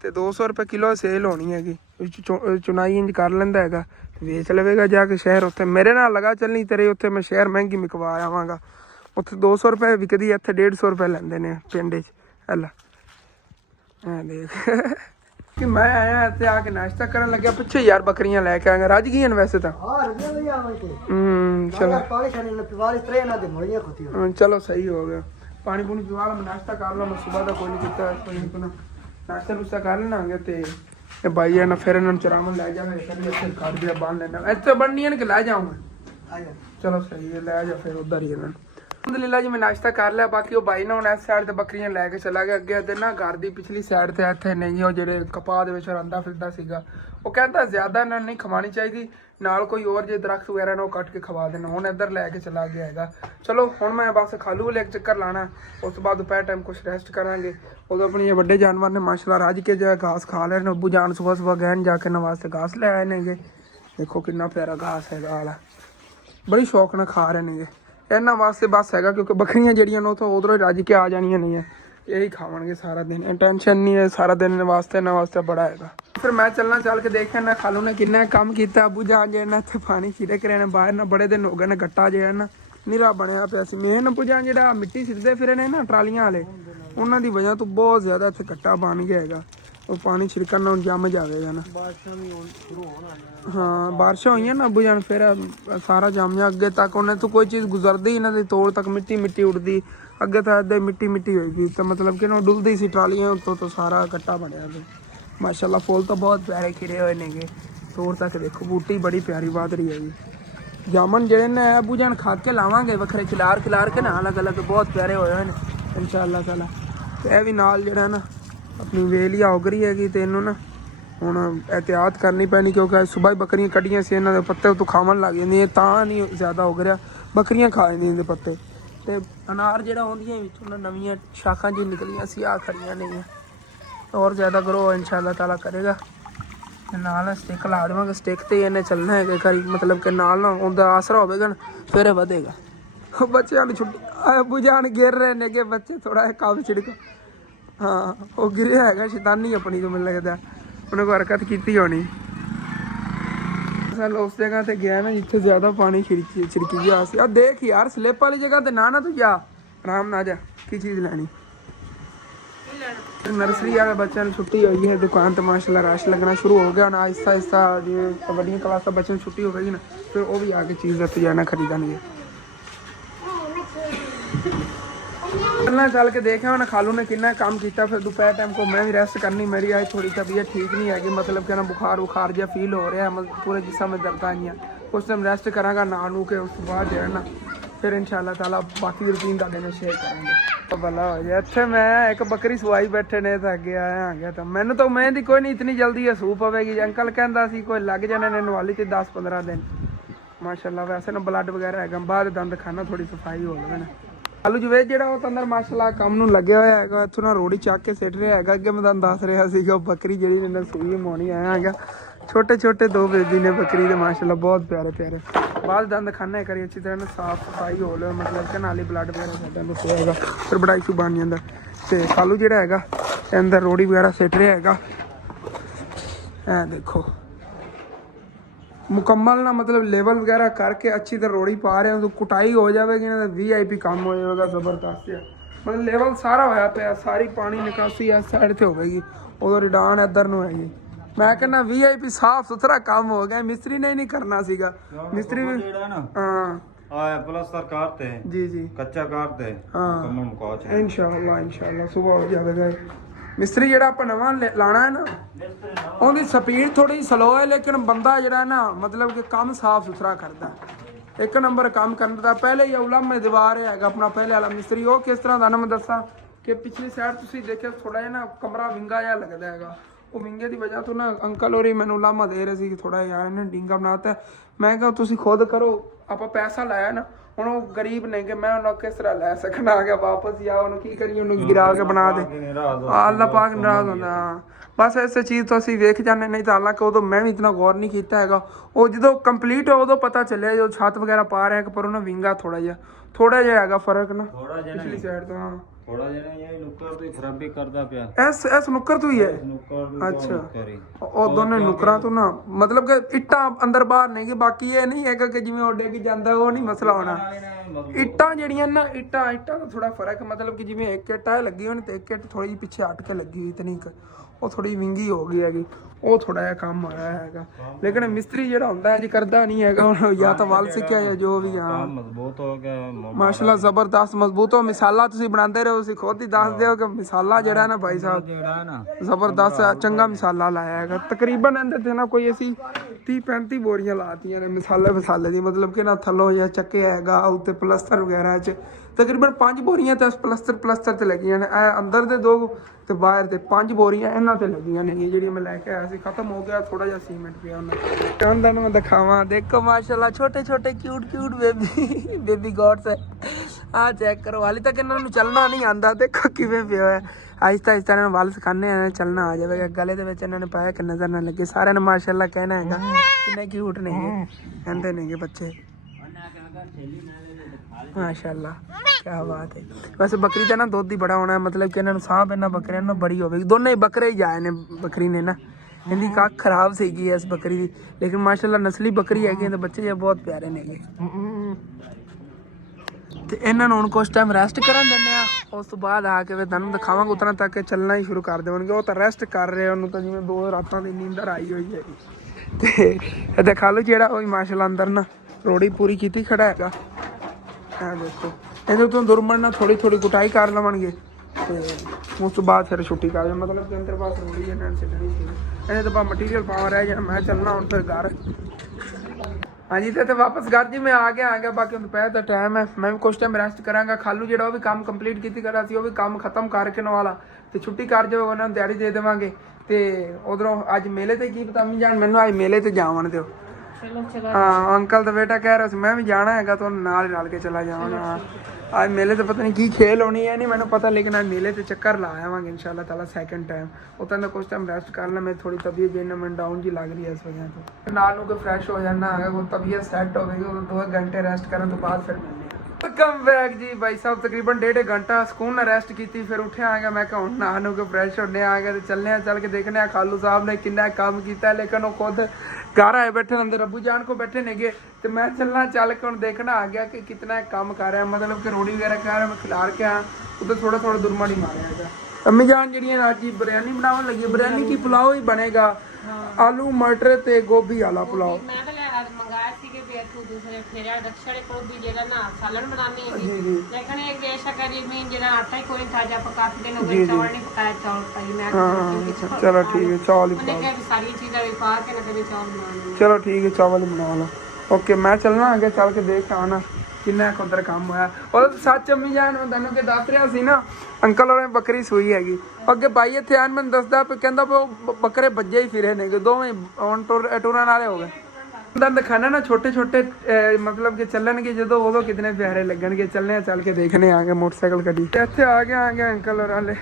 ਤੇ 200 ਰੁਪਏ ਕਿਲੋ ਸੇਲ ਹੋਣੀ ਹੈਗੀ। ਚੁਣਾਈ ਇੰਜ ਕਰ ਲੈਂਦਾ ਹੈਗਾ, ਵੇਚ ਲਵੇਗਾ ਜਾ ਕੇ ਸ਼ਹਿਰ। ਉੱਥੇ ਮੇਰੇ ਨਾਲ ਲਗਾ ਚੱਲਣੀ ਤੇਰੇ, ਉੱਥੇ ਮੈਂ ਸ਼ਹਿਰ ਮਹਿੰਗੀ ਮਿਕਵਾ ਆਵਾਂਗਾ। ਉੱਥੇ 200 ਰੁਪਏ ਵਿਕਦੀ, ਇੱਥੇ 150 ਰੁਪਏ ਲੈਂਦੇ ਨੇ ਪਿੰਡ 'ਚ। ਹਲਾ ਐ ਦੇਖ ਕਿ ਮੈਂ ਆਇਆ ਇੱਥੇ ਆ ਕੇ ਨਾਸ਼ਤਾ ਕਰਨ ਲੱਗਿਆ, ਪਿੱਛੇ ਯਾਰ ਬੱਕਰੀਆਂ ਲੈ ਕੇ ਆਵਾਂਗਾ। ਰੱਜ ਗਈਆਂ ਵੈਸੇ ਤਾਂ ਚਲੋ ਚਲੋ ਸਹੀ ਹੋ ਗਿਆ। ਪਾਣੀ ਪੂਣੀ ਪਿਵਾ ਲਾ, ਮੈਂ ਨਾਸ਼ਤਾ ਕਰ ਲਾ। ਮੈਂ ਸੁਬਾਹ ਦਾ ਕੋਈ ਨਹੀਂ ਕੀਤਾ, ਕੋਈ ਨਹੀਂ ਨਾਸ਼ਤਾ ਨੁਸ਼ਤਾ ਕਰ ਲੈਣਾਗੇ ਤੇ ਇਹ ਬਾਈ ਨਾ ਫਿਰ ਇਹਨਾਂ ਨੂੰ ਚਰਾਮਨ ਲੈ ਜਾਵਾਂਗੇ। ਫਿਰ ਇੱਥੇ ਕੱਢ ਦਿਆ ਬੰਨ ਲੈਣਾ, ਇੱਥੇ ਬਣਨੀਆਂ ਨੇ ਕਿ ਲੈ ਜਾਊਂਗਾ। ਚਲੋ ਸਹੀ ਹੈ, ਲੈ ਜਾ ਫਿਰ ਉੱਧਰ ਹੀ ਇਹਨਾਂ ਨੂੰ। ਅਲਹਮਦੁਲਿਲਾ ਜੀ ਮੈਂ ਨਾਸ਼ਤਾ ਕਰ ਲਿਆ। ਬਾਕੀ ਉਹ ਬਾਈ ਨਾ ਹੁਣ ਇਸ ਸਾਈਡ ਤੇ ਬੱਕਰੀਆਂ ਲੈ ਕੇ ਚਲਾ ਗਿਆ। ਅੱਗੇ ਤੇ ਨਾ ਘਰ ਦੀ ਪਿਛਲੀ ਸਾਈਡ ਤੇ ਇੱਥੇ ਨਹੀਂ, ਉਹ ਜਿਹੜੇ ਕਪਾਹ ਦੇ ਵਿੱਚ ਰੰਦਾ ਫਿਰਦਾ ਸੀਗਾ, ਉਹ ਕਹਿੰਦਾ ਜ਼ਿਆਦਾ ਇਹਨਾਂ ਨੂੰ ਨਹੀਂ ਖਵਾਉਣੀ ਚਾਹੀਦੀ, ਨਾਲ ਕੋਈ ਹੋਰ ਜੇ ਦਰਖਤ ਵਗੈਰਾ ਨੇ ਉਹ ਕੱਟ ਕੇ ਖਵਾ ਦੇਣਾ। ਹੁਣ ਇੱਧਰ ਲੈ ਕੇ ਚਲਾ ਗਿਆ ਹੈਗਾ। ਚਲੋ ਹੁਣ ਮੈਂ ਬਸ ਖਾਲੂ ਵਾਲੇ ਇੱਕ ਚੱਕਰ ਲਾਣਾ, ਉਸ ਤੋਂ ਬਾਅਦ ਦੁਪਹਿਰ ਟਾਈਮ ਕੁਛ ਰੈਸਟ ਕਰਾਂਗੇ। ਉਦੋਂ ਆਪਣੀ ਵੱਡੇ ਜਾਨਵਰ ਨੇ ਮਾਸ਼ਾਅੱਲਾ ਰੱਜ ਕੇ ਜਿਹੜਾ ਘਾਸ ਖਾ ਲਿਆ ਨੇ। ਅੱਬੂ ਜਾਨ ਸੁਬਹ ਗਹਿਣ ਜਾ ਕੇ ਇਹਨਾਂ ਵਾਸਤੇ ਘਾਸ ਲੈ ਆਏ ਨੇਗੇ। ਦੇਖੋ ਕਿੰਨਾ ਪਿਆਰਾ ਘਾਸ ਹੈਗਾ ਵਾਲਾ, ਬੜੀ ਸ਼ੌਕ ਨਾਲ ਖਾ ਰਹੇ ਨੇਗੇ। ਇਹਨਾਂ ਵਾਸਤੇ ਬਸ ਹੈਗਾ ਕਿਉਂਕਿ ਬੱਕਰੀਆਂ ਜਿਹੜੀਆਂ ਨੇ ਉੱਥੋਂ ਉਧਰੋਂ ਰੱਜ ਕੇ ਆ ਜਾਣੀਆਂ ਨਹੀਂ ਹੈ, ਇਹੀ ਖਾਵਣਗੇ ਸਾਰਾ ਦਿਨ। ਟੈਨਸ਼ਨ ਨਹੀਂ ਹੈ ਸਾਰਾ ਦਿਨ ਵਾਸਤੇ, ਇਹਨਾਂ ਵਾਸਤੇ ਬੜਾ ਹੈਗਾ। ਫਿਰ ਮੈਂ ਚੱਲ ਕੇ ਦੇਖਿਆ ਨਾ ਖਾਲੂ ਨੇ ਕਿੰਨਾ ਕੰਮ ਕੀਤਾ। ਅੱਬੂ ਜਾਨ ਜੇ ਇਹਨਾਂ ਇੱਥੇ ਪਾਣੀ ਛਿੜਕ ਰਹੇ ਨੇ ਬਾਹਰ ਨਾ, ਬੜੇ ਦਿਨ ਹੋ ਗਏ ਨੇ ਗੱਟਾ ਜਿਹੜਾ ਨਾ ਨਿਰਾ ਬਣਿਆ ਪਿਆ ਸੀ। ਮੇਨ ਅੱਬੂ ਜਾਨ ਜਿਹੜਾ ਮਿੱਟੀ ਸਿੱਟਦੇ ਫਿਰੇ ਨੇ ਨਾ ਟਰਾਲੀਆਂ ਵਾਲੇ, ਉਹਨਾਂ ਦੀ ਵਜ੍ਹਾ ਤੋਂ ਬਹੁਤ ਜ਼ਿਆਦਾ ਇੱਥੇ ਗੱਟਾ ਬਣ ਗਿਆ ਹੈਗਾ। ਉਹ ਪਾਣੀ ਛਿੜਕਣ ਨਾਲ ਜੰਮ ਜਾਵੇਗਾ ਨਾ। ਹਾਂ ਬਾਰਿਸ਼ਾਂ ਹੋਈਆਂ ਨਾ ਅੱਬੂ ਜਾਨ, ਫਿਰ ਸਾਰਾ ਜੰਮ ਜਾ। ਅੱਗੇ ਤੱਕ ਉਹਨਾਂ ਤੋਂ ਕੋਈ ਚੀਜ਼ ਗੁਜ਼ਰਦੀ ਇਹਨਾਂ ਦੇ ਤੋੜ ਤੱਕ ਮਿੱਟੀ ਉੱਡਦੀ, ਅੱਗੇ ਤਾਂ ਇੱਦਾਂ ਮਿੱਟੀ ਹੋਏਗੀ। ਤਾਂ ਮਤਲਬ ਕਿ ਨਾ ਡੁੱਲਦੀ ਸੀ ਟਰਾਲੀਆਂ ਉੱਤੋਂ, ਤੋਂ ਸਾਰਾ ਗੱਟਾ ਬਣਿਆ ਸੀ। ਮਾਸ਼ਾਅੱਲਾ ਫੁੱਲ ਤਾਂ ਬਹੁਤ ਪਿਆਰੇ ਖਿੜੇ ਹੋਏ ਨੇਗੇ। ਤੋੜ ਤੱਕ ਦੇਖੋ ਬੂਟੀ ਬੜੀ ਪਿਆਰੀ ਵਧ ਰਹੀ ਹੈਗੀ। ਜਾਮਨ ਜਿਹੜੇ ਨੇ ਅੱਬੂ ਜਾਨ ਖਾ ਕੇ ਲਾਵਾਂਗੇ ਵੱਖਰੇ ਖਿਲਾਰ ਕੇ ਨਾ, ਅਲੱਗ ਬਹੁਤ ਪਿਆਰੇ ਹੋਏ ਨੇ ਇਨਸ਼ਾਅੱਲਾ ਤਾਲਾ। ਤੇ ਇਹ ਵੀ ਨਾਲ ਜਿਹੜਾ ਨਾ ਆਪਣੀ ਵੇਲੀ ਉਗ ਰਹੀ ਹੈਗੀ ਤੇ ਇਹਨੂੰ ਨਾ ਹੁਣ ਇਹਤਿਆਤ ਕਰਨੀ ਪੈਣੀ, ਕਿਉਂਕਿ ਸੁਬਾਹ ਹੀ ਬੱਕਰੀਆਂ ਕੱਢੀਆਂ ਸੀ, ਇਹਨਾਂ ਦੇ ਪੱਤੇ ਉੱਤੋਂ ਖਾਵਣ ਲੱਗ ਜਾਂਦੀਆਂ, ਤਾਂ ਨਹੀਂ ਜ਼ਿਆਦਾ ਉਗ ਰਿਹਾ, ਬੱਕਰੀਆਂ ਖਾ ਜਾਂਦੀਆਂ ਇਹਦੇ ਪੱਤੇ। ਤੇ ਅਨਾਰ ਜਿਹੜਾ ਆਉਂਦੀਆਂ ਵਿੱਚ ਉਹਨਾਂ ਨਵੀਆਂ ਸ਼ਾਖਾਂ ਜੀ ਨਿਕਲੀਆਂ ਸੀ, ਆ ਖੜੀਆਂ ਨਹੀਂ। ਹੋਰ ਜ਼ਿਆਦਾ ਗਰੋ ਇਨਸ਼ਾਅੱਲਾ ਤਾਲਾ ਕਰੇਗਾ। ਨਾਲ ਸਟਿਕ ਲਾ ਦੇਵਾਂਗੇ, ਸਟਿਕ ਤੇ ਇਹਨੇ ਚੱਲਣਾ ਹੈਗਾ ਘਰੀ, ਮਤਲਬ ਕਿ ਨਾਲ ਨਾ ਉਹਦਾ ਆਸਰਾ ਹੋਵੇਗਾ ਨਾ ਫਿਰ ਇਹ ਵਧੇਗਾ। ਬੱਚਿਆਂ ਨੂੰ ਛੁੱਟੀ ਅੱਬੂ ਜਾਨ ਗਿਰ ਰਹੇ ਨੇ ਕਿ ਬੱਚੇ ਥੋੜਾ ਜਿਹਾ ਕੰਮ ਛਿੜਕੋ। ਹਾਂ ਉਹ ਗਿਰਿਆ ਹੈਗਾ ਸ਼ੈਤਾਨੀ ਆਪਣੀ ਤੋਂ, ਮੈਨੂੰ ਲੱਗਦਾ ਉਹਨੇ ਕੋਈ ਹਰਕਤ ਕੀਤੀ ਹੋਣੀ। ਅਸਲ ਉਸ ਜਗ੍ਹਾ ਤੇ ਗਿਆ ਨਾ ਜਿੱਥੇ ਜ਼ਿਆਦਾ ਪਾਣੀ ਛਿੜਕੀ ਗਿਆ ਸੀ। ਆ ਦੇਖ ਯਾਰ ਸਲਿੱਪ ਵਾਲੀ ਜਗ੍ਹਾ ਤੇ ਨਾ ਤੂੰ ਜਾ, ਆਰਾਮ ਨਾਲ ਜਾ। ਕੀ ਚੀਜ਼ ਲੈਣੀ? ਨਰਸਰੀ ਵਾਲੇ ਬੱਚਿਆਂ ਨੂੰ ਛੁੱਟੀ ਹੋਈ ਹੈ, ਦੁਕਾਨ ਤੇ ਮਾਸ਼ਾਅੱਲਾ ਰਸ਼ ਲੱਗਣਾ ਸ਼ੁਰੂ ਹੋ ਗਿਆ ਨਾ। ਆਹਿਸਤਾ ਜਿਵੇਂ ਵੱਡੀਆਂ ਕਲਾਸਾਂ ਬੱਚਿਆਂ ਨੂੰ ਛੁੱਟੀ ਹੋਵੇਗੀ ਨਾ, ਫਿਰ ਉਹ ਵੀ ਆ ਕੇ ਚੀਜ਼ ਦਾ ਖਜ਼ਾਨਾ ਖਰੀਦਣਗੇ। ਪਹਿਲਾਂ ਚੱਲ ਕੇ ਦੇਖਿਆ ਹੁਣ ਖਾਲੂ ਨੇ ਕਿੰਨਾ ਕੰਮ ਕੀਤਾ। ਫਿਰ ਦੁਪਹਿਰ ਟਾਈਮ ਕੋ ਮੈਂ ਵੀ ਰੈਸਟ ਕਰਨੀ, ਮੇਰੀ ਅੱਜ ਥੋੜੀ ਤਬੀਅਤ ਠੀਕ ਨਹੀਂ ਹੈਗੀ, ਮਤਲਬ ਕਿ ਨਾ ਬੁਖਾਰ ਜਿਹਾ ਫੀਲ ਹੋ ਰਿਹਾ, ਪੂਰੇ ਜਿਸਮ ਵਿੱਚ ਦਰਦਾਂ ਆਈਆਂ। ਉਸ ਟਾਈਮ ਰੈਸਟ ਕਰਾਂਗਾ ਨਾ ਨੂੰ ਕੇ, ਉਸ ਤੋਂ ਬਾਅਦ ਜਿਹੜਾ ਨਾ ਫਿਰ ਇਨਸ਼ਾਅੱਲਾ ਤਾਲਾ ਬਾਕੀ ਰੂਟੀਨ ਤੁਹਾਡੇ ਨਾਲ ਸ਼ੇਅਰ ਕਰਾਂਗੇ। ਭਲਾ ਹੋ ਜਾਏ। ਇੱਥੇ ਮੈਂ ਇੱਕ ਬੱਕਰੀ ਸਵਾਈ ਬੈਠੇ ਨੇ ਤਾਂ ਅੱਗੇ ਆ ਗਿਆ, ਤਾਂ ਮੈਨੂੰ ਤਾਂ ਉਮੀਦ ਹੀ ਕੋਈ ਨਹੀਂ ਇਤਨੀ ਜਲਦੀ ਸੂ ਪਵੇਗੀ। ਅੰਕਲ ਕਹਿੰਦਾ ਸੀ ਕੋਈ ਲੱਗ ਜਾਣੇ ਨੇ ਨਵਾਲੀ 'ਚ 10-15 ਦਿਨ। ਮਾਸ਼ਾਅੱਲਾ ਵੈਸੇ ਨਾ ਬਲੱਡ ਵਗੈਰਾ ਹੈਗਾ, ਬਾਹਰ ਦੰਦ ਖਾਨਾ ਥੋੜੀ ਸਫਾਈ ਹੋ ਲਵੇ ਨਾ। ਆਲੂ ਜਵੇਦ ਜਿਹੜਾ ਉਹ ਤਾਂ ਅੰਦਰ ਮਾਸ਼ਾਅੱਲਾ ਕੰਮ ਨੂੰ ਲੱਗਿਆ ਹੋਇਆ ਹੈਗਾ, ਇੱਥੋਂ ਨਾ ਰੋੜੀ ਚੱਕ ਕੇ ਸਿੱਟ ਰਿਹਾ ਹੈਗਾ। ਅੱਗੇ ਮੈਂ ਤੁਹਾਨੂੰ ਦੱਸ ਰਿਹਾ ਸੀਗਾ ਉਹ ਬੱਕਰੀ ਜਿਹੜੀ ਇਹਨਾਂ ਸੂਈ ਮੋਣੀ ਆਇਆ ਹੈਗਾ, ਛੋਟੇ 2 ਬੇਬੀ ਨੇ ਬੱਕਰੀ ਦੇ ਮਾਸ਼ਾਅੱਲਾ ਬਹੁਤ ਪਿਆਰੇ। ਬਾਹਰ ਦੰਦ ਖਾਨਾ ਕਰੀ ਅੱਛੀ ਤਰ੍ਹਾਂ ਸਾਫ਼ ਸਫਾਈ ਹੋ ਲਵੇ, ਮਤਲਬ ਕਿ ਨਾਲੀ ਬਲੱਡ ਵਗੈਰਾ ਸਾਡਾ ਦੱਸਿਆ ਹੈਗਾ, ਫਿਰ ਬੜਾ ਇਸ਼ੂ ਬਣ ਜਾਂਦਾ। ਤੇ ਆਲੂ ਜਿਹੜਾ ਹੈਗਾ ਅੰਦਰ ਰੋੜੀ ਵਗੈਰਾ ਸਿੱਟ ਰਿਹਾ ਹੈਗਾ। ਐ ਦੇਖੋ ਮੁਕੰਮਲ ਨਾ ਮਤਲਬ ਲੈਵਲ ਵਗੈਰਾ ਕਰਕੇ ਅੱਛੀ ਤਰ੍ਹਾਂ ਰੋੜੀ ਪਾ ਰਹੇ ਹਾਂ, ਕੁਟਾਈ ਹੋ ਜਾਵੇਗੀ ਇਹਨਾਂ ਦਾ ਵੀਆਈਪੀ ਕੰਮ ਹੋ ਜਾਵੇਗਾ ਜ਼ਬਰਦਸਤ ਆ। ਮਤਲਬ ਲੈਵਲ ਸਾਰਾ ਹੋਇਆ ਪਿਆ, ਸਾਰੀ ਪਾਣੀ ਨਿਕਾਸੀ ਇਸ ਸਾਈਡ ਤੇ ਹੋਵੇਗੀ, ਉਦੋਂ ਰਿਡਾਨ ਇੱਧਰ ਨੂੰ ਹੈਗੀ। ਮੈਂ ਕਹਿੰਦਾ ਵੀਆਈਪੀ ਸਾਫ ਸੁਥਰਾ ਕੰਮ ਹੋ ਗਿਆ, ਮਿਸਤਰੀ ਨੇ ਨਹੀਂ ਕਰਨਾ ਸੀਗਾ। ਮਿਸਤਰੀ ਵੀ ਹਾਂ ਆਇਆ ਪਲਸਤਰ ਕਰਤੇ ਜੀ ਕੱਚਾ ਕਰਤੇ ਹਾਂ ਕੰਮ ਮੁਕਾ ਚ ਇਨਸ਼ਾਅੱਲਾ ਸੁਬਾਹ ਹੋ ਜਾਵੇਗਾ। ਮਿਸਤਰੀ ਜਿਹੜਾ ਆਪਾਂ ਨਵਾਂ ਲਾਣਾ ਹੈ ਨਾ, ਉਹਦੀ ਸਪੀਡ ਥੋੜੀ ਸਲੋ ਹੈ, ਲੇਕਿਨ ਬੰਦਾ ਜਿਹੜਾ ਨਾ ਮਤਲਬ ਕਿ ਕੰਮ ਸਾਫ ਸੁਥਰਾ ਕਰਦਾ, ਇੱਕ ਨੰਬਰ ਕੰਮ ਕਰਦਾ। ਪਹਿਲੇ ਹੀ ਉਲਮੇ ਦੀਵਾਰ ਹੈਗਾ ਆਪਣਾ ਪਹਿਲੇ ਵਾਲਾ ਮਿਸਤਰੀ, ਉਹ ਕਿਸ ਤਰ੍ਹਾਂ ਦਾ ਨਾ ਮੈਂ ਦੱਸਾਂ ਕਿ ਪਿਛਲੀ ਸਾਈਡ ਤੁਸੀਂ ਦੇਖਿਆ ਥੋੜਾ ਜਿਹਾ ਨਾ ਕਮਰਾ ਵਿੰਗਾ ਜਿਹਾ ਲੱਗਦਾ ਹੈਗਾ, ਉਹ ਵਿੰਗੇ ਦੀ ਵਜ੍ਹਾ ਤੋਂ ਨਾ ਅੰਕਲ ਹੋਰੀ ਮੈਨੂੰ ਲਾਮਾ ਦੇ ਰਹੇ ਸੀ ਕਿ ਥੋੜਾ ਯਾਰ ਇਹਨੇ ਡਿੰਗਾ ਬਣਾਤਾ। ਮੈਂ ਕਿਹਾ ਤੁਸੀਂ ਖੁਦ ਕਰੋ, ਆਪਾਂ ਪੈਸਾ ਲਾਇਆ ਨਾ, ਹੁਣ ਉਹ ਗਰੀਬ ਨੇ ਕਿ ਮੈਂ ਉਹਨਾਂ ਕਿਸ ਤਰ੍ਹਾਂ ਲੈ ਸਕਣਾ, ਆ ਗਿਆ ਵਾਪਸ ਜਾਂ ਉਹਨੂੰ ਕੀ ਕਰੀਏ, ਉਹਨੂੰ ਗਿਰਾ ਕੇ ਬਣਾ ਦੇ। ਅੱਲਾ ਪਾਕ ਨਾਰਾਜ਼ ਹੁੰਦਾ। ਬਸ ਇਸੇ ਚੀਜ਼ ਤੋਂ ਅਸੀਂ ਵੇਖ ਜਾਂਦੇ, ਨਹੀਂ ਤਾਂ ਹਾਲਾਂਕਿ ਉਦੋਂ ਮੈਂ ਵੀ ਇਤਨਾ ਗੌਰ ਨਹੀਂ ਕੀਤਾ ਹੈਗਾ। ਉਹ ਜਦੋਂ ਕੰਪਲੀਟ ਹੋ ਉਦੋਂ ਪਤਾ ਚੱਲਿਆ ਜੋ ਛੱਤ ਵਗੈਰਾ ਪਾ ਰਹੇ, ਪਰ ਉਹਨਾਂ ਵਿੰਗਾ ਥੋੜਾ ਜਿਹਾ ਹੈਗਾ ਫਰਕ ਨਾ ਪਿਛਲੀ ਸਾਈਡ ਤੋਂ। ਹਾਂ ਥੋੜਾ ਜਿਹਾ ਇਹ ਨੁੱਕਰ ਤੋਂ ਖਰਾਬੀ ਕਰਦਾ ਪਿਆ, ਇਸ ਨੁੱਕਰ ਤੋਂ ਹੀ ਹੈ। ਅੱਛਾ ਉਹ ਦੋਨੇ ਨੁੱਕਰਾਂ ਤੋਂ ਨਾ ਮਤਲਬ ਕਿ ਇੱਟਾਂ ਅੰਦਰ ਬਾਹਰ ਨਹੀਂ, ਬਾਕੀ ਇਹ ਨਹੀਂ ਹੈਗਾ ਕਿ ਜਿਵੇਂ ਉਹ ਡਿੱਗ ਜਾਂਦਾ, ਉਹ ਨਹੀਂ ਮਸਲਾ ਹੋਣਾ। ਇੱਟਾਂ ਜਿਹੜੀਆਂ ਨਾ ਇੱਟਾਂ ਦਾ ਥੋੜਾ ਫਰਕ, ਮਤਲਬ ਕਿ ਜਿਵੇਂ ਇੱਕ ਇੱਟ ਲੱਗੀ ਹੋਣੀ ਤੇ ਇੱਕ ਇੱਟ ਥੋੜੀ ਜਿਹੀ ਪਿੱਛੇ ਹਟ ਕੇ ਲੱਗੀ ਹੋਈ, ਇਤਨੀ ਉਹ ਥੋੜੀ ਵਿੰਗੀ ਹੋ ਗਈ ਹੈਗੀ, ਉਹ ਥੋੜਾ ਜਿਹਾ ਕੰਮ ਆਇਆ ਹੈਗਾ। ਲੇਕਿਨ ਮਿਸਤਰੀ ਜਿਹੜਾ ਹੁੰਦਾ ਹੈ ਜੀ ਕਰਦਾ ਨਹੀਂ ਹੈਗਾ, ਹੁਣ ਜਾਂ ਤਾਂ ਵੱਲ ਸਿੱਖਿਆ ਜਾਂ ਜੋ ਵੀ। ਹਾਂ ਮਜ਼ਬੂਤ ਹੋ ਗਿਆ ਮਾਸ਼ਾਅੱਲਾ, ਜ਼ਬਰਦਸਤ ਮਜ਼ਬੂਤ ਹੋ। ਮਿਸਾਲਾ ਤੁਸੀਂ ਬਣਾਉਂਦੇ ਰਹੋ, ਤੁਸੀਂ ਖੁਦ ਹੀ ਦੱਸਦੇ ਹੋ ਕਿ ਮਿਸਾਲਾ ਜਿਹੜਾ ਨਾ ਭਾਈ ਸਾਹਿਬ ਜ਼ਬਰਦਸਤ ਚੰਗਾ ਮਿਸਾਲਾ ਲਾਇਆ ਹੈਗਾ। ਤਕਰੀਬਨ ਇਹਦੇ ਤੇ ਨਾ ਕੋਈ ਅਸੀਂ 30-35 ਬੋਰੀਆਂ ਲਾਤੀਆਂ ਨੇ ਮਿਸਾਲੇ ਦੀ, ਮਤਲਬ ਕਿ ਨਾ ਥੱਲੋਂ ਜਾਂ ਚੱਕਿਆ ਹੈਗਾ, ਉੱਤੇ ਪਲਸਤਰ ਵਗੈਰਾ 'ਚ ਤਕਰੀਬਨ 5 ਬੋਰੀਆਂ ਤਾਂ ਪਲਸਤਰ ਤੇ ਲੱਗੀਆਂ ਨੇ। ਇਹ ਅੰਦਰ ਦੇ 2 ਤੇ ਬਾਹਰ ਦੇ 5 ਬੋਰੀਆਂ ਇਹਨਾਂ ਤੇ ਲੱਗੀਆਂ ਨੇ, ਜਿਹੜੀਆਂ ਮੈਂ ਲੈ ਕੇ ਆਇਆ ਸੀ। ਖਤਮ ਹੋ ਗਿਆ, ਥੋੜਾ ਜਿਹਾ ਸੀਮੈਂਟ ਪਿਆ ਉਹਨਾਂ ਕਹਿੰਦਾ ਨੂੰ ਮੈਂ ਦਿਖਾਵਾਂ। ਦੇਖੋ ਮਾਸ਼ਾਅੱਲਾ ਛੋਟੇ ਕਿਊਟ ਬੇਬੀ ਗॉड्स ਹੈ। ਆ ਚੈੱਕ ਕਰੋ, ਹਾਲੇ ਤੱਕ ਇਹਨਾਂ ਨੂੰ ਚੱਲਣਾ ਨਹੀਂ ਆਉਂਦਾ, ਦੇਖੋ ਕਿਵੇਂ ਪਿਆ ਹੋਇਆ। ਆਹਿਸਤਾ ਇਹਨਾਂ ਨੂੰ ਵੱਲ ਸਿਖਾਉਂਦੇ ਆ, ਚੱਲਣਾ ਆ ਜਾਵੇਗਾ। ਗਲੇ ਦੇ ਵਿੱਚ ਇਹਨਾਂ ਨੇ ਪਾਇਆ ਕਿ ਨਜ਼ਰ ਨਾ ਲੱਗੇ। ਸਾਰਿਆਂ ਨੇ ਮਾਸ਼ਾਅੱਲਾ ਕਹਿਣਾ ਹੈਗਾ ਕਿੰਨੇ ਕਿਊਟ ਨੇਗੇ, ਕਹਿੰਦੇ ਨੇਗੇ ਬੱਚੇ ਮਾਸ਼ਾਅੱਲਾ, ਕਿਆ ਬਾਤ ਹੈ। ਵੈਸੇ ਬੱਕਰੀ ਦਾ ਨਾ ਦੁੱਧ ਹੀ ਬੜਾ ਹੋਣਾ, ਮਤਲਬ ਕਿ ਇਹਨਾਂ ਨੂੰ ਸਾਂਭ ਇਹਨਾਂ ਬੱਕਰਿਆਂ ਨੂੰ ਬੜੀ ਹੋਵੇਗੀ। ਦੋਨੇ ਹੀ ਬੱਕਰੇ ਹੀ ਆਏ ਨੇ, ਬੱਕਰੀ ਨੇ ਨਾ ਇਹਦੀ ਕੱਖ ਖਰਾਬ ਸੀਗੀ ਇਸ ਬੱਕਰੀ ਦੀ, ਲੇਕਿਨ ਮਾਸ਼ਾਅੱਲਾ ਨਸਲੀ ਬੱਕਰੀ ਹੈਗੀ ਤੇ ਬੱਚੇ ਇਹ ਬਹੁਤ ਪਿਆਰੇ ਨੇਗੇ। ਤੇ ਇਹਨਾਂ ਨੂੰ ਹੁਣ ਕੁਛ ਟਾਈਮ ਰੈਸਟ ਕਰਨ ਦਿੰਦੇ ਆ, ਉਸ ਤੋਂ ਬਾਅਦ ਆ ਕੇ ਤੁਹਾਨੂੰ ਦਿਖਾਵਾਂਗੇ। ਉਤਨਾ ਤੱਕ ਚੱਲਣਾ ਹੀ ਸ਼ੁਰੂ ਕਰ ਦੇਣਗੇ। ਉਹ ਤਾਂ ਰੈਸਟ ਕਰ ਰਹੇ, ਉਹਨੂੰ ਤਾਂ ਜਿਵੇਂ 2 ਰਾਤਾਂ ਦੀ ਨੀਂਦਰ ਆਈ ਹੋਈ ਹੈ। ਤੇ ਇਹਦਾ ਖਾਲੂ ਜਿਹੜਾ ਉਹ ਮਾਸ਼ਾਅੱਲਾ ਅੰਦਰ ਨਾ ਰੋੜੀ ਪੂਰੀ ਕੀਤੀ ਖੜਾ ਹੈਗਾ। ਦੇਖੋ ਇਹਦੇ ਤੋਂ ਦੁਰਮਣ ਨਾਲ ਥੋੜੀ ਕੁਟਾਈ ਕਰ ਲਵਾਂਗੇ ਤੇ ਉਸ ਤੋਂ ਬਾਅਦ ਫਿਰ ਛੁੱਟੀ ਕਰ ਜਾਵਾਂਗੇ। ਮਤਲਬ ਕਿ ਅੰਦਰ ਬਾਹਰ ਰੋੜੀ ਇਹਨਾਂ ਨੇ ਚੱਲਣੀ ਸੀ, ਇਹਨੇ ਤਾਂ ਬਾ ਮਟੀਰੀਅਲ ਪਾਵਰ ਰਹਿ ਜਾਣਾ। ਮੈਂ ਚੱਲਣਾ ਹੁਣ ਫਿਰ ਘਰ। ਹਾਂਜੀ ਤੇ ਵਾਪਸ ਘਰ ਜੀ ਮੈਂ ਆ ਗਿਆ। ਬਾਕੀ ਹੁਣ ਦੁਪਹਿਰ ਦਾ ਟਾਈਮ ਹੈ, ਮੈਂ ਵੀ ਕੁਛ ਟਾਈਮ ਰੈਸਟ ਕਰਾਂਗਾ। ਖਾਲੂ ਜਿਹੜਾ ਉਹ ਵੀ ਕੰਮ ਕੰਪਲੀਟ ਕੀਤੀ ਕਰਾ ਸੀ, ਉਹ ਵੀ ਕੰਮ ਖਤਮ ਕਰਕੇ ਨਵਾਲਾ ਤੇ ਛੁੱਟੀ ਕਰ ਜਾਵੇ, ਉਹਨਾਂ ਨੂੰ ਦਿਹਾੜੀ ਦੇ ਦੇਵਾਂਗੇ। ਤੇ ਉਧਰੋਂ ਅੱਜ ਮੇਲੇ ਤੇ ਕੀ ਪਤਾ ਨਹੀਂ ਜਾਣ, ਮੈਨੂੰ ਅੱਜ ਮੇਲੇ ਤੇ ਜਾਵਣ ਦਿਓ। ਹਾਂ ਅੰਕਲ ਦਾ ਬੇਟਾ ਕਹਿ ਰਿਹਾ ਸੀ ਮੈਂ ਵੀ ਜਾਣਾ ਹੈਗਾ, ਤੁਹਾਨੂੰ ਨਾਲ ਹੀ ਰਲ ਕੇ ਚਲਾ ਜਾਵਾਂਗਾ। ਅੱਜ ਮੇਲੇ ਤੇ ਪਤਾ ਨਹੀਂ ਕੀ ਖੇਲ ਹੋਣੀ ਹੈ, ਨਹੀਂ ਮੈਨੂੰ ਪਤਾ, ਲੇਕਿਨ ਅੱਜ ਮੇਲੇ ਤੇ ਚੱਕਰ ਲਾ ਆਵਾਂਗੇ ਇਨਸ਼ਾਅੱਲਾ ਤਾਲਾ ਸੈਕਿੰਡ ਟਾਈਮ। ਉਤਾਂ ਦਾ ਕੁਛ ਟਾਈਮ ਰੈਸਟ ਕਰ ਲਾਂ, ਮੇਰੀ ਥੋੜੀ ਤਬੀਅਤ ਜਿਹਨਾਂ ਮੈਨੂੰ ਡਾਊਨ ਜੀ ਲੱਗ ਰਹੀ ਹੈ ਇਸ ਵਜ੍ਹਾ ਤੋਂ। ਨਾਲ ਨੂੰ ਕੋਈ ਫਰੈਸ਼ ਹੋ ਜਾਣਾ ਹੈਗਾ, ਉਹ ਤਬੀਅਤ ਸੈੱਟ ਹੋਵੇਗੀ, ਉਹ 2 ਘੰਟੇ ਰੈਸਟ ਕਰਨ ਤੋਂ ਬਾਅਦ ਫਿਰ ਮਿਲਣੇ। ਵੈਲਕਮ ਬੈਕ ਜੀ ਭਾਈ ਸਾਹਿਬ। ਤਕਰੀਬਨ 1.5 ਘੰਟਾ ਸਕੂਨ ਨਾਲ ਰੈਸਟ ਕੀਤੀ, ਫਿਰ ਉੱਠਿਆ ਆਗਾ। ਮੈਂ ਕਿਹਾ ਹੁਣ ਨਹਾ ਨੂੰ ਕੇ ਫਰੈਸ਼ ਹੋਣੇ ਆਗੇ ਤੇ ਚੱਲਨੇ ਆ, ਚੱਲ ਕੇ ਦੇਖਣੇ ਆ ਖਾਲੂ ਸਾਹਿਬ ਨੇ ਕਿੰਨਾ ਕੰਮ ਕੀਤਾ। ਲੇਕਿਨ ਉਹ ਖੁਦ ਘਰ ਆਏ ਬੈਠੇ ਅੰਦਰ ਅੱਬੂ ਜਾਨ ਕੋ ਬੈਠੇ ਨੇਗੇ, ਤੇ ਮੈਂ ਚੱਲਣਾ ਚੱਲ ਕੇ ਹੁਣ ਦੇਖਣਾ ਆ ਗਿਆ ਕਿ ਕਿਤਨਾ ਕੰਮ ਕਰ ਰਿਹਾ। ਮਤਲਬ ਕਿ ਰੋੜੀ ਵਗੈਰਾ ਕਰ ਰਿਹਾ, ਮੈਂ ਖਿਲਾਰ ਕੇ ਆ ਉਧਰ ਥੋੜਾ ਦੁਰਮਣ ਹੀ ਮਾਰਿਆ ਹੈਗਾ। ਅੰਮੀ ਜਾਨ ਜਿਹੜੀਆਂ ਅੱਜ ਬਿਰਿਆਨੀ ਬਣਾਉਣ ਲੱਗੀ, ਬਿਰਿਆਨੀ ਕੀ ਪੁਲਾਓ ਹੀ ਬਣੇਗਾ, ਆਲੂ ਮਟਰ ਤੇ ਗੋਭੀ ਵਾਲਾ ਪੁਲਾਓ। दूसरे फेरे दक्षिण को भी जेला ना सालन बनानी है, लेकिन एक ऐसा करी मैं जेला आटा ही कोई ताजा पका के देना, कोई चावल नहीं पकाया, चावल पाई मैं। हां चलो ठीक है, चावल ही मैंने कहा सारी चीजें भी पा के ना कभी चावल बना। चलो ठीक है, चावल ही बना लो। ओके मैं चलना आगे, चल के देख आना किन्ना उधर काम होया। और सच अम्मी जान तैनूं के दस रहा सी ना अंकल और बकरी सूई हैगी, अगे भाई इत्थे आन मैनूं दसदा कहंदा बकरे बज्जे ही फिरे ने, दोवें हुण टुरन वाले हो गए। दिखाना ना छोटे मतलब कि चलणगे जो उदों कितने प्यारे लगणगे। चलने चल के देखने आ गए मोटरसाइकिल कड़ी इत्थे आ गए अंकल और वाले।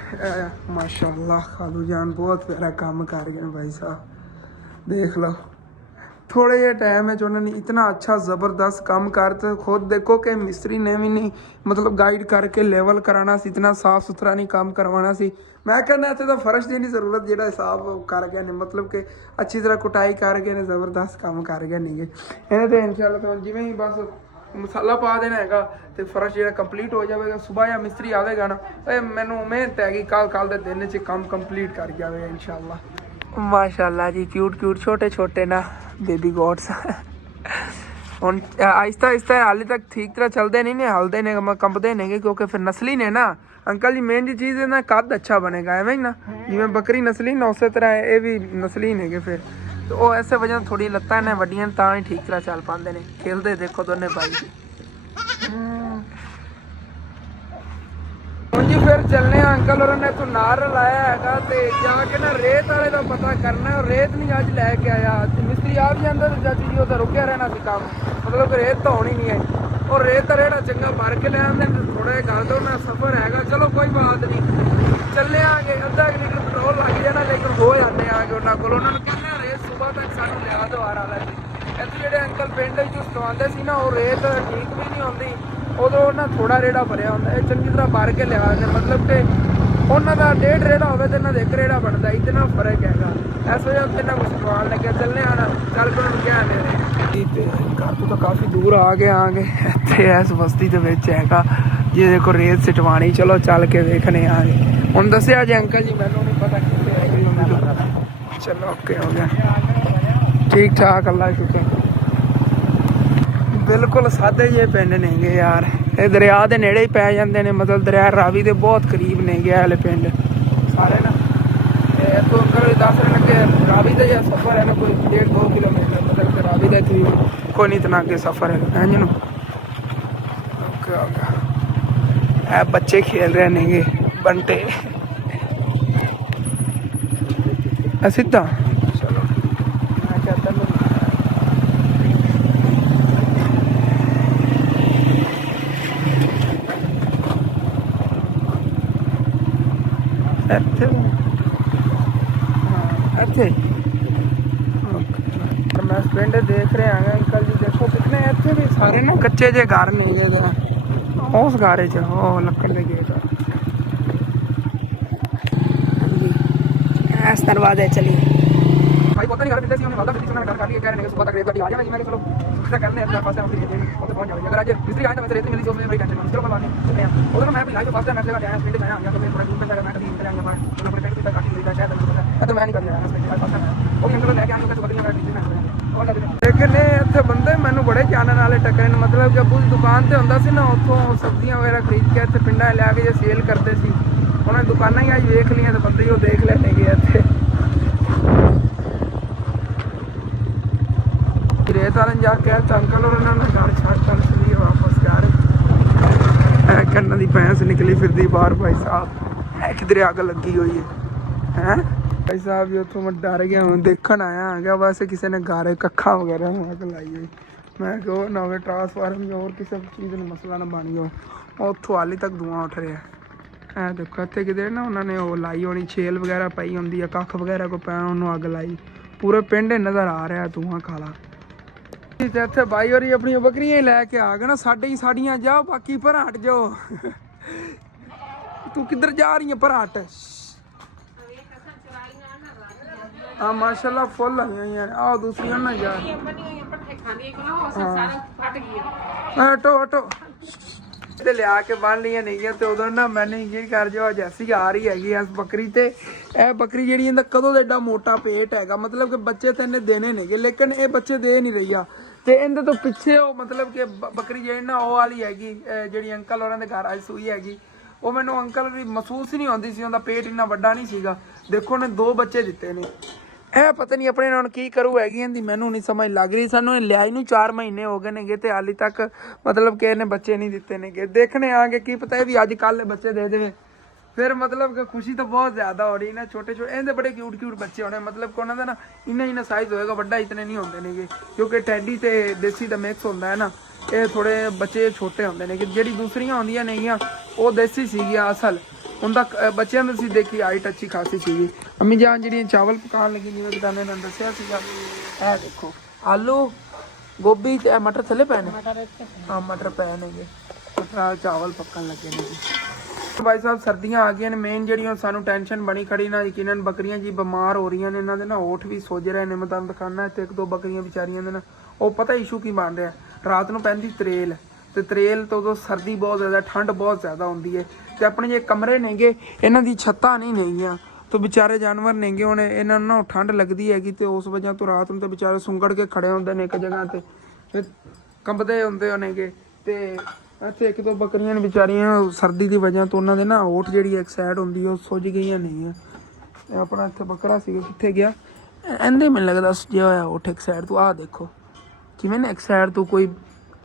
माशाअल्लाह खालू जान बहुत प्यारा काम कर गए भाई साहब, देख लो ਥੋੜੇ ਜਿਹੇ ਟਾਈਮ ਵਿੱਚ ਉਹਨਾਂ ਨੇ ਇਤਨਾ ਅੱਛਾ ਜ਼ਬਰਦਸਤ ਕੰਮ ਕਰਤਾ। ਖੁਦ ਦੇਖੋ ਕਿ ਮਿਸਤਰੀ ਨੇ ਵੀ ਨਹੀਂ ਮਤਲਬ ਗਾਈਡ ਕਰਕੇ ਲੈਵਲ ਕਰਾਉਣਾ ਸੀ, ਇਤਨਾ ਸਾਫ ਸੁਥਰਾ ਨਹੀਂ ਕੰਮ ਕਰਵਾਉਣਾ ਸੀ। ਮੈਂ ਕਹਿੰਦਾ ਇੱਥੇ ਤਾਂ ਫਰਸ਼ ਦੀ ਨਹੀਂ ਜ਼ਰੂਰਤ, ਜਿਹੜਾ ਹਿਸਾਬ ਕਰ ਗਏ ਨੇ ਮਤਲਬ ਕਿ ਅੱਛੀ ਤਰ੍ਹਾਂ ਕੁਟਾਈ ਕਰ ਗਏ ਨੇ, ਜ਼ਬਰਦਸਤ ਕੰਮ ਕਰ ਗਏ ਨੇਗੇ। ਇਹਨੇ ਤੇ ਇਨਸ਼ਾਅੱਲਾ ਤਾਂ ਜਿਵੇਂ ਹੀ ਬਸ ਮਸਾਲਾ ਪਾ ਦੇਣਾ ਹੈਗਾ ਤੇ ਫਰਸ਼ ਜਿਹੜਾ ਕੰਪਲੀਟ ਹੋ ਜਾਵੇਗਾ। ਸਵੇਰ ਜਾਂ ਮਿਸਤਰੀ ਆਵੇਗਾ ਨਾ, ਇਹ ਮੈਨੂੰ ਮਿਹਨਤ ਹੈਗੀ ਕੱਲ ਦੇ ਦਿਨ 'ਚ ਕੰਮ ਕੰਪਲੀਟ ਕਰ ਜਾਵੇਗਾ ਇਨਸ਼ਾਅੱਲਾ। ਮਾਸ਼ਾਅੱਲਾ ਜੀ, ਕਿਊਟ ਛੋਟੇ ਨਾ ਬੇਬੀ ਗੋਡਸ। ਹੁਣ ਆਹਿਸਤਾ ਹਾਲੇ ਤੱਕ ਠੀਕ ਤਰ੍ਹਾਂ ਚੱਲਦੇ ਨਹੀਂ ਨੇ, ਹਲਦੇ ਨੇ ਕੰਬਦੇ ਨੇਗੇ ਕਿਉਂਕਿ ਫਿਰ ਨਸਲੀ ਨੇ ਨਾ ਅੰਕਲ ਜੀ। ਮੇਨ ਜੀ ਚੀਜ਼ ਹੈ ਨਾ ਕੱਦ ਅੱਛਾ ਬਣੇਗਾ ਐਵੇਂ ਹੀ ਨਾ, ਜਿਵੇਂ ਬੱਕਰੀ ਨਸਲੀ ਨਾ ਉਸੇ ਤਰ੍ਹਾਂ ਇਹ ਵੀ ਨਸਲੀ ਨੇਗੇ ਫਿਰ। ਤੇ ਉਹ ਐਸੇ ਵਜ੍ਹਾ ਥੋੜੀ ਲੱਤਾਂ ਨੇ ਵੱਡੀਆਂ ਤਾਂ ਹੀ ਠੀਕ ਤਰ੍ਹਾਂ ਚੱਲ ਪਾਉਂਦੇ ਨੇ। ਖੇਲਦੇ ਦੇਖੋ ਦੋਨੇ ਭਾਈ। ਹੁਣ ਜੀ ਫਿਰ ਚੱਲਨੇ ਆ, ਅੰਕਲ ਹੋਰਾਂ ਨੇ ਇੱਥੋਂ ਨਾਰ ਲਾਇਆ ਹੈਗਾ ਤੇ ਜਾ ਕੇ ਨਾ ਰੇਤ ਵਾਲੇ ਦਾ ਪਤਾ ਕਰਨਾ। ਰੇਤ ਨਹੀਂ ਅੱਜ ਲੈ ਕੇ ਆਇਆ, ਮਿਸਤਰੀ ਆਪ ਜਾਂਦਾ ਤੇ ਚਾਚੀ ਜੀ ਉਹ ਤਾਂ ਰੁਕਿਆ ਰਹਿਣਾ ਸੀ ਕੰਮ, ਮਤਲਬ ਕਿ ਰੇਤ ਤਾਂ ਹੋਣੀ ਨਹੀਂ ਹੈ। ਉਹ ਰੇਤ ਰੇੜਾ ਚੰਗਾ ਭਰ ਕੇ ਲੈ ਆਉਂਦੇ ਨੇ, ਥੋੜਾ ਜਿਹਾ ਕਰ ਦੋ ਨਾ ਸਫ਼ਰ ਹੈਗਾ। ਚਲੋ ਕੋਈ ਬਾਤ ਨਹੀਂ, ਚੱਲੇ ਆਗੇ। ਅੱਧਾ ਲੀਟਰ ਪੈਟਰੋਲ ਲੱਗ ਜਾਣਾ ਲੇਕਿਨ ਹੋ ਜਾਂਦੇ ਆਗੇ ਉਹਨਾਂ ਕੋਲ। ਉਹਨਾਂ ਨੂੰ ਕਹਿੰਦਾ ਰੇਤ ਸਵੇਰ ਤੱਕ ਸਾਨੂੰ ਲਿਆ ਦਿਓ ਆ ਵਾਲਾ ਜੀ। ਇੱਥੇ ਜਿਹੜੇ ਅੰਕਲ ਪਿੰਡ ਵਿੱਚ ਸਤਵਾਉਂਦੇ ਸੀ ਨਾ, ਉਹ ਰੇਤ ਠੀਕ ਵੀ ਨਹੀਂ ਹੁੰਦੀ, ਉਦੋਂ ਨਾ ਥੋੜਾ ਰੇੜਾ ਭਰਿਆ ਹੁੰਦਾ। ਇਹ ਚੰਗੀ ਤਰ੍ਹਾਂ ਭਰ ਕੇ ਲਿਆ ਦਿੰਦੇ, ਮਤਲਬ ਕਿ ਉਹਨਾਂ ਦਾ 1.5 ਰੇੜਾ ਹੋਵੇ ਤੇ ਇਹਨਾਂ ਦਾ 1 ਰੇੜਾ ਬਣਦਾ, ਇਤਨਾ ਫਰਕ ਹੈਗਾ। ਇਸ ਵਜ੍ਹਾ ਤੋਂ ਇਹਨਾਂ ਕੁਛ ਸਵਾਲ ਲੱਗਿਆ। ਚੱਲਨੇ ਆਣਾ ਚੱਲ ਕੋਲ ਕਿਹਾ ਨੇ ਤੇ ਘਰ ਤੋਂ ਤਾਂ ਕਾਫੀ ਦੂਰ ਆ ਗਏ ਇੱਥੇ ਇਸ ਬਸਤੀ ਦੇ ਵਿੱਚ ਹੈਗਾ ਜਿਹਦੇ ਕੋਲ ਰੇਤ ਸਿਟਵਾਣੀ। ਚਲੋ ਚੱਲ ਕੇ ਵੇਖਣੇ ਆਗੇ। ਹੁਣ ਦੱਸਿਆ ਜੀ ਅੰਕਲ ਜੀ, ਮੈਨੂੰ ਨਹੀਂ ਪਤਾ ਕਿੱਥੇ ਹੈਗੇ। ਚਲੋ ਓਕੇ ਹੋ ਗਿਆ, ਠੀਕ ਠਾਕ, ਅੱਲਾ ਸ਼ੁਕਰ। ਬਿਲਕੁਲ ਸਾਦੇ ਜਿਹੇ ਪਿੰਡ ਨੇਗੇ ਯਾਰ, ਇਹ ਦਰਿਆ ਦੇ ਨੇੜੇ ਹੀ ਪੈ ਜਾਂਦੇ ਨੇ, ਮਤਲਬ ਦਰਿਆ ਰਾਵੀ ਦੇ ਬਹੁਤ ਕਰੀਬ ਨੇਗੇ ਇਹ ਵਾਲੇ ਪਿੰਡ ਸਾਰੇ ਨਾ। ਤੇ ਇੱਥੋਂ ਅੰਕਲ ਦੱਸ ਰਹੇ ਨੇ ਕਿ ਰਾਵੀ ਦਾ ਜਿਹੜਾ ਸਫ਼ਰ ਹੈ ਨਾ ਕੋਈ 1.5-2 ਕਿਲੋਮੀਟਰ, ਮਤਲਬ ਰਾਵੀ ਦਾ ਕਰੀਬ ਕੋਈ ਨਹੀਂ ਇਤਨਾ ਅੱਗੇ ਸਫ਼ਰ ਹੈ ਜੀ ਨੂੰ। ਓਕੇ ਹੋ ਗਿਆ। ਇਹ ਬੱਚੇ ਖੇਲ ਰਹੇ ਨੇਗੇ ਬੰਟੇ ਸਿੱਧਾ। ਚਲੋ ਮੈਂ ਕਹਿੰਦਾ ਇੱਥੇ ਇੱਥੇ ਮੈਂ ਪਿੰਡ ਦੇਖ ਰਿਹਾ ਹਾਂ ਅੰਕਲ ਜੀ। ਦੇਖੋ ਕਿਤਨੇ ਇੱਥੇ ਵੀ ਸਾਰੇ ਨਾ ਕੱਚੇ ਜਿਹੇ ਘਰ ਨੇ ਜਿਹੜੇ ਉਸ ਘਰ 'ਚ ਉਹ ਲੱਕੜ ਦੇ ਗੇਟ ਇਸ ਦਰਵਾਜ਼ੇ ਚਲੀ भाई पता नहीं घर मिलते उन्हें वादा फिर घर कर लिए कह रहे हैं सुबह तक रेत गाड़ी आ जाएगी। मैं चलो ऐसा करने हैं पास हम फिर और पहुंच जाएंगे। अगर आज मिस्त्री आए तो वैसे रेत मिली उसमें बड़ी टेंशन चलो करवा लें उधर मैं लाइव फास्ट मैं लगा आया स्पीड में आ गया तो मैं थोड़ा दूर पे जाकर मैं कभी निकल आऊंगा तो अपने पेट पे काटी हुई था शायद तो मैं नहीं कर रहा स्पीड फास्ट में वो अंकल लेके आऊंगा तो बदली में लेकिन ਇੱਥੇ ਬੰਦੇ ਮੈਨੂੰ ਬੜੇ ਚਾਨਣ ਵਾਲੇ ਟੱਕਰੇ ਨੇ। ਮਤਲਬ ਕਿ ਅੱਬੂ ਦੀ ਦੁਕਾਨ ਤੇ ਹੁੰਦਾ ਸੀ ਨਾ, ਉੱਥੋਂ ਸਬਜ਼ੀਆਂ ਵਗੈਰਾ ਖਰੀਦ ਕੇ ਇੱਥੇ ਪਿੰਡਾਂ ਲਿਆ ਕੇ ਜੇ ਸੇਲ ਕਰਦੇ ਸੀ। ਉਹਨਾਂ ਦੀ ਦੁਕਾਨਾਂ ਹੀ ਅੱਜ ਵੇਖ ਲਈਆਂ ਤੇ ਬੰਦੇ ਹੀ ਉਹ ਦੇਖ ਲੈਣਗੇ ਇੱਥੇ। रेत वाले जा के अंकल और उन्होंने घर छाट कर चली वापस घर कन्ना की भैंस निकली फिर बाहर। भाई साहब है किधरे अग लगी हुई है भाई साहब जी। उतों मैं डर गया हूँ, देखन आया आ गया वैसे किसी ने घर कखा वगैरह अग लाई हुई। मैं कि ना हो ट्रांसफार्म और किसी चीज़ में मसला ना बन गया। उतों हाली तक धुआं उठ रहा है। देखो इतने किधरे ना उन्होंने वो लाई होनी छेल वगैरह पाई होंगी है, कख वगैरह को पैना उन्होंने अग लाई। पूरे पिंड नज़र आ रहा है धुआं काला। ਇੱਥੇ ਬਾਈ ਹੋਰੀ ਆਪਣੀਆਂ ਬੱਕਰੀਆਂ ਹੀ ਲੈ ਕੇ ਆ ਗਏ ਨਾ, ਸਾਡੇ ਹੀ ਸਾਡੀਆਂ ਜਾਓ ਬਾਕੀ ਪਰ ਹਟ ਜਾਓ। ਤੂੰ ਕਿੱਧਰ ਜਾ ਰਹੀ ਹੈ ਪਰ ਹਟ। ਹਾਂ ਮਾਸ਼ਾਅੱਲਾ ਫੁੱਲ ਆਈਆਂ ਹੋਈਆਂ ਆਹ ਦੂਸਰੀਆਂ ਨਾ ਜਾ ਹਟੋ ਹਟੋ ਤੇ ਲਿਆ ਕੇ ਬੰਨ ਲਈਆਂ ਨਹੀਂ ਤੇ ਉਦੋਂ ਨਾ ਮੈਨੂੰ ਇੰਜੀਨ ਕਰ ਜੋ ਜੈਸੀ ਆ ਰਹੀ ਹੈਗੀ ਇਸ ਬੱਕਰੀ ਤੇ। ਇਹ ਬੱਕਰੀ ਜਿਹੜੀ ਇਹਦਾ ਕਦੋਂ ਦਾ ਏਡਾ ਮੋਟਾ ਪੇਟ ਹੈਗਾ, ਮਤਲਬ ਕਿ ਬੱਚੇ ਤਾਂ ਇਹਨੇ ਦੇਣੇ ਨੇਗੇ ਲੇਕਿਨ ਇਹ ਬੱਚੇ ਦੇ ਨਹੀਂ ਰਹੀ ਆ। ਤੇ ਇਹਦੇ ਤੋਂ ਪਿੱਛੇ ਉਹ ਮਤਲਬ ਕਿ ਬੱਕਰੀ ਜਿਹੜੀ ਨਾ ਉਹ ਵਾਲੀ ਹੈਗੀ ਜਿਹੜੀ ਅੰਕਲ ਹੋਰਾਂ ਦੇ ਘਰ ਆਈ ਸੂਈ ਹੈਗੀ, ਉਹ ਮੈਨੂੰ ਅੰਕਲ ਵੀ ਮਹਿਸੂਸ ਹੀ ਨਹੀਂ ਹੁੰਦੀ ਸੀ, ਉਹਦਾ ਪੇਟ ਇੰਨਾ ਵੱਡਾ ਨਹੀਂ ਸੀਗਾ। ਦੇਖੋ ਉਹਨੇ 2 ਬੱਚੇ ਦਿੱਤੇ ਨੇ। ਇਹ ਪਤਾ ਨਹੀਂ ਆਪਣੇ ਨਾਲ ਕੀ ਕਰੂ ਹੈਗੀ ਇਹਦੀ, ਮੈਨੂੰ ਨਹੀਂ ਸਮਝ ਲੱਗ ਰਹੀ। ਸਾਨੂੰ ਇਹ ਲਿਆਈ ਨੂੰ 4 ਮਹੀਨੇ ਹੋ ਗਏ ਨੇਗੇ ਤੇ ਹਾਲੇ ਤੱਕ ਮਤਲਬ ਕਿ ਇਹਨੇ ਬੱਚੇ ਨਹੀਂ ਦਿੱਤੇ ਨੇਗੇ। ਦੇਖਣੇ ਆਗੇ ਕੀ ਪਤਾ ਇਹ ਵੀ ਅੱਜ ਕੱਲ੍ਹ ਬੱਚੇ ਦੇ ਦੇਵੇ ਫਿਰ ਮਤਲਬ ਕਿ ਖੁਸ਼ੀ ਤਾਂ ਬਹੁਤ ਜ਼ਿਆਦਾ ਹੋ ਰਹੀ ਨਾ। ਛੋਟੇ ਇਹਦੇ ਬੜੇ ਕਿਊਟ ਬੱਚੇ ਹੋਣੇ, ਮਤਲਬ ਕਿ ਉਹਨਾਂ ਦਾ ਨਾ ਇੰਨਾ ਸਾਈਜ਼ ਹੋਏਗਾ, ਵੱਡਾ ਇਤਨੇ ਨਹੀਂ ਹੁੰਦੇ ਨੇਗੇ ਕਿਉਂਕਿ ਟੈਡੀ ਤੇ ਦੇਸੀ ਦਾ ਮਿਕਸ ਹੁੰਦਾ ਹੈ ਨਾ। ਇਹ ਥੋੜੇ ਬੱਚੇ ਛੋਟੇ ਹੁੰਦੇ ਨੇ ਕਿ ਜਿਹੜੀ ਦੂਸਰੀਆਂ ਹੁੰਦੀਆਂ ਨੇਗੀਆਂ ਉਹ ਦੇਸੀ ਸੀਗੀਆਂ ਅਸਲ। ਉਹਦਾ ਬੱਚਿਆਂ ਦੀ ਸੀ ਦੇਖੀ ਹਾਈਟ ਅੱਛੀ ਖਾਸੀ ਸੀਗੀ। ਅੰਮੀ ਜਾਨ ਜਿਹੜੀਆਂ ਚਾਵਲ ਪਕਾਉਣ ਲੱਗੀ ਜਿਵੇਂ ਕਿ ਤੁਹਾਨੂੰ ਇਹਨਾਂ ਦੱਸਿਆ ਸੀਗਾ। ਇਹ ਦੇਖੋ ਆਲੂ ਗੋਭੀ ਤੇ ਇਹ ਮਟਰ ਥੱਲੇ ਪਏ ਨੇ ਮਟਰ ਇੱਥੇ ਹਾਂ ਮਟਰ ਪਏ ਨੇਗੇ ਮਟਰ ਨਾਲ ਚਾਵਲ ਪੱਕਣ ਲੱਗੇ ਨੇ ਜੀ ਭਾਈ ਸਾਹਿਬ ਸਰਦੀਆਂ ਆ ਗਈਆਂ ਨੇ ਮੇਨ ਜਿਹੜੀਆਂ ਸਾਨੂੰ ਟੈਨਸ਼ਨ ਬਣੀ ਖੜੀ ਨਾ ਯਕੀਨਨ ਬੱਕਰੀਆਂ ਜੀ ਬਿਮਾਰ ਹੋ ਰਹੀਆਂ ਨੇ ਇਹਨਾਂ ਦੇ ਨਾ ਓਠ ਵੀ ਸੁੱਜ ਰਹੇ ਨੇ ਮੈਂ ਤੁਹਾਨੂੰ ਦਿਖਾਣਾ ਤੇ 1-2 ਬੱਕਰੀਆਂ ਵਿਚਾਰੀਆਂ ਦੇ ਨਾ ਉਹ ਪਤਾ ਇਸ਼ੂ ਕੀ ਬਣ ਰਿਹਾ ਰਾਤ ਨੂੰ ਪੈਂਦੀ ਤਰੇਲ ਤੇ ਤਰੇਲ ਤੋਂ ਉਦੋਂ ਸਰਦੀ ਬਹੁਤ ਜ਼ਿਆਦਾ ਠੰਡ ਬਹੁਤ ਜ਼ਿਆਦਾ ਹੁੰਦੀ ਹੈ ਤੇ ਆਪਣੇ ਜੇ ਕਮਰੇ ਨੇਗੇ ਇਹਨਾਂ ਦੀ ਛੱਤਾਂ ਨਹੀਂ ਨੇਗੀਆਂ तो बेचारे जानवर नेंगे होने इन्हां नूं ठंड लगदी हैगी ते उस वजह तो रात नूं ते बेचारे सुंगड़ के खड़े होंदे ने एक जगह ते फिर कंबदे होंदे होनेगे ते ਇੱਥੇ 1-2 ਬੱਕਰੀਆਂ ਨੇ ਵਿਚਾਰੀਆਂ ਸਰਦੀ ਦੀ ਵਜ੍ਹਾ ਤੋਂ ਉਹਨਾਂ ਦੇ ਨਾ ਓਠ ਜਿਹੜੀ ਇੱਕ ਸਾਈਡ ਹੁੰਦੀ ਉਹ ਸੁੱਜ ਗਈਆਂ ਨਹੀਂ ਆ ਇਹ ਆਪਣਾ ਇੱਥੇ ਬੱਕਰਾ ਸੀ ਕਿੱਥੇ ਗਿਆ ਇਹਦੇ ਮੈਨੂੰ ਲੱਗਦਾ ਸੁੱਜਿਆ ਹੋਇਆ ਓਠ ਇੱਕ ਸਾਈਡ ਤੋਂ ਆਹ ਦੇਖੋ ਕਿਵੇਂ ਨਾ ਇੱਕ ਸਾਈਡ ਤੋਂ ਕੋਈ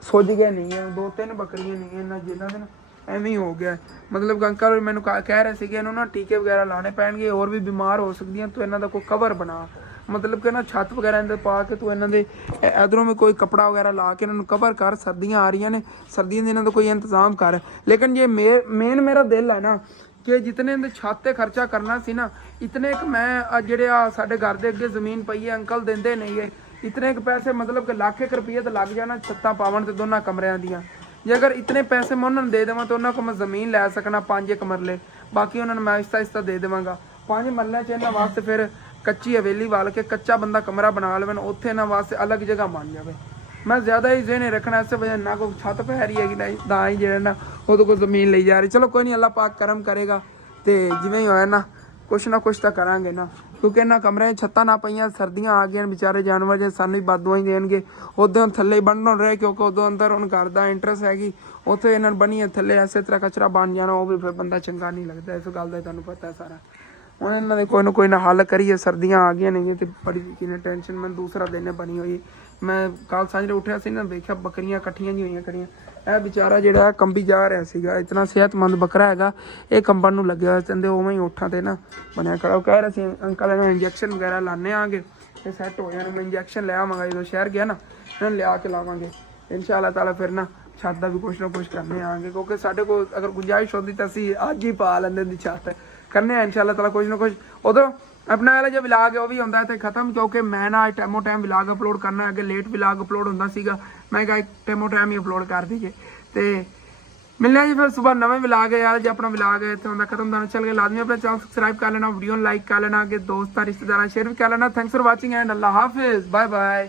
ਸੁੱਜ ਗਿਆ ਨਹੀਂ ਆ 2-3 ਬੱਕਰੀਆਂ ਨਹੀਂ ਇਹਨਾਂ ਜਿਨ੍ਹਾਂ ਦੇ ਨਾ ਐਵੇਂ ਹੀ ਹੋ ਗਿਆ ਮਤਲਬ ਅੰਕਲ ਮੈਨੂੰ ਕਹਿ ਰਹੇ ਸੀਗੇ ਇਹਨੂੰ ਨਾ ਟੀਕੇ ਵਗੈਰਾ ਲਾਣੇ ਪੈਣਗੇ ਹੋਰ ਵੀ ਬਿਮਾਰ ਹੋ ਸਕਦੀਆਂ ਤੂੰ ਇਹਨਾਂ ਦਾ ਕੋਈ ਕਵਰ ਬਣਾ मतलब कि ना छत वगैरह इन्हें पा के तू इन्हों के इधरों में कोई कपड़ा वगैरह ला के इन्होंने कवर कर सर्दियाँ आ रही ने सर्दियों इन्हों का कोई इंतजाम कर लेकिन ये मेन मेरा दिल है ना कि जितने इन्हें छत पर खर्चा करना सी ना इतने एक मैं जेडे साडे घर के अगे जमीन पई है अंकल देंदे नहीं है इतने एक पैसे मतलब कि लाख एक रुपये तो लग जाना छत्तां पावन ते दोनों कमरियां दियां जे अगर इतने पैसे मैं उन्होंने दे देवां तो उन्होंने को मैं जमीन लै सकना 5 एक मरले बाकी उन्होंने मैं आहिस्ता आहिस्ता दे देवांगा 5 मरले च इन्होंने वास्ते फिर कच्ची हवेली वाल के कच्चा बंदा कमरा बना लेवन उत्थे इन्हां वास्ते अलग जगह बन जाए मैं ज़्यादा ही ज़हन रखना इस वजह ना कोई छत पै रही है नहीं ना ही जो ना वो कोई ज़मीन ले जा रही चलो कोई नहीं अल्लाह पाक करम करेगा तो जिवें ही होया ना कुछ तो करांगे ना क्योंकि इन्हां कमरिਆਂ छत्तां ना पईयां सर्दियां आ गईयां बेचारे जानवर जे सानू बददुआं ही देणगे उदों थल्ले बनन रहे क्योंकि उदों अंदर हुण घर दा इंटरेस्ट हैगी उत्थे इन्हां बणीए थल्ले इसे तरह कचरा बन जाना वो भी फिर बंदा चंगा नहीं लगता इस गल दा तुहानूं पता है सारा ਹੁਣ ਇਹਨਾਂ ਦੇ ਕੋਈ ਨਾ ਕੋਈ ਨਾ ਹੱਲ ਕਰੀਏ ਸਰਦੀਆਂ ਆ ਗਈਆਂ ਨੇ ਤੇ ਬੜੀ ਕਿਨੇ ਟੈਨਸ਼ਨ ਮੈਂ ਦੂਸਰਾ ਦਿਨ ਬਣੀ ਹੋਈ ਮੈਂ ਕੱਲ ਸਾਂਝਰੇ ਉੱਠਿਆ ਸੀ ਨਾ ਦੇਖਿਆ ਬੱਕਰੀਆਂ ਇਕੱਠੀਆਂ ਜੀ ਹੋਈਆਂ ਖੜੀਆਂ ਇਹ ਵਿਚਾਰਾ ਜਿਹੜਾ ਕੰਬੀ ਜਾ ਰਿਹਾ ਸੀਗਾ ਇਤਨਾ ਸਿਹਤਮੰਦ ਬੱਕਰਾ ਹੈਗਾ ਇਹ ਕੰਬਣ ਨੂੰ ਲੱਗਿਆ ਹੋਇਆ ਕਹਿੰਦੇ ਉਵੇਂ ਹੀ ਉੱਠਾਂ ਤੇ ਨਾ ਬਣਿਆ ਖੜਾ ਉਹ ਕਹਿ ਰਿਹਾ ਸੀ ਅੰਕਲ ਇਹਨਾਂ ਇੰਜੈਕਸ਼ਨ ਵਗੈਰਾ ਲਾਣੇ ਆਂਗੇ ਤੇ ਸੈੱਟ ਹੋ ਜਾਣਾ ਮੈਂ ਇੰਜੈਕਸ਼ਨ ਲੈ ਆਵਾਂਗਾ ਜਦੋਂ ਸ਼ਹਿਰ ਗਿਆ ਨਾ ਇਹਨਾਂ ਲਿਆ ਕੇ ਲਾਵਾਂਗੇ ਇਨਸ਼ਾਅੱਲਾ ਤਾਲਾ ਫਿਰ ਨਾ ਛੱਤ ਦਾ ਵੀ ਕੁਛ ਨਾ ਕੁਛ ਕਰਨੇ ਆਂਗੇ ਕਿਉਂਕਿ ਸਾਡੇ ਕੋਲ ਅਗਰ ਗੁੰਜਾਇਸ਼ ਹੁੰਦੀ ਤਾਂ ਅਸੀਂ ਅੱਜ ਹੀ ਪਾ ਲੈਂਦੇ ਦੀ ਛੱਤ करने इंशाल्लाह ताला कुछ ना कुछ उधर अपना वाला जो विलाग है वो भी होंदा है खत्म क्योंकि मैं ना टाइमो टाइम विलाग अपलोड करना अगे लेट विलाग अपलोड होंदा सीगा मैं कहा टाइमो टाइम ही अपलोड कर दीजिए तो मिलने जी फिर सुबह नवे विलाग है यार जो अपना विलाग है इतना खत्म होना चल गया लाजमी अपना चैनल सब्सक्राइब कर लेना वीडियो लाइक कर लेना आगे दोस्त रिश्तेदार शेयर भी कर लेना थैंक्स फॉर वाचिंग एंड अल्लाह हाफिज बाय बाय।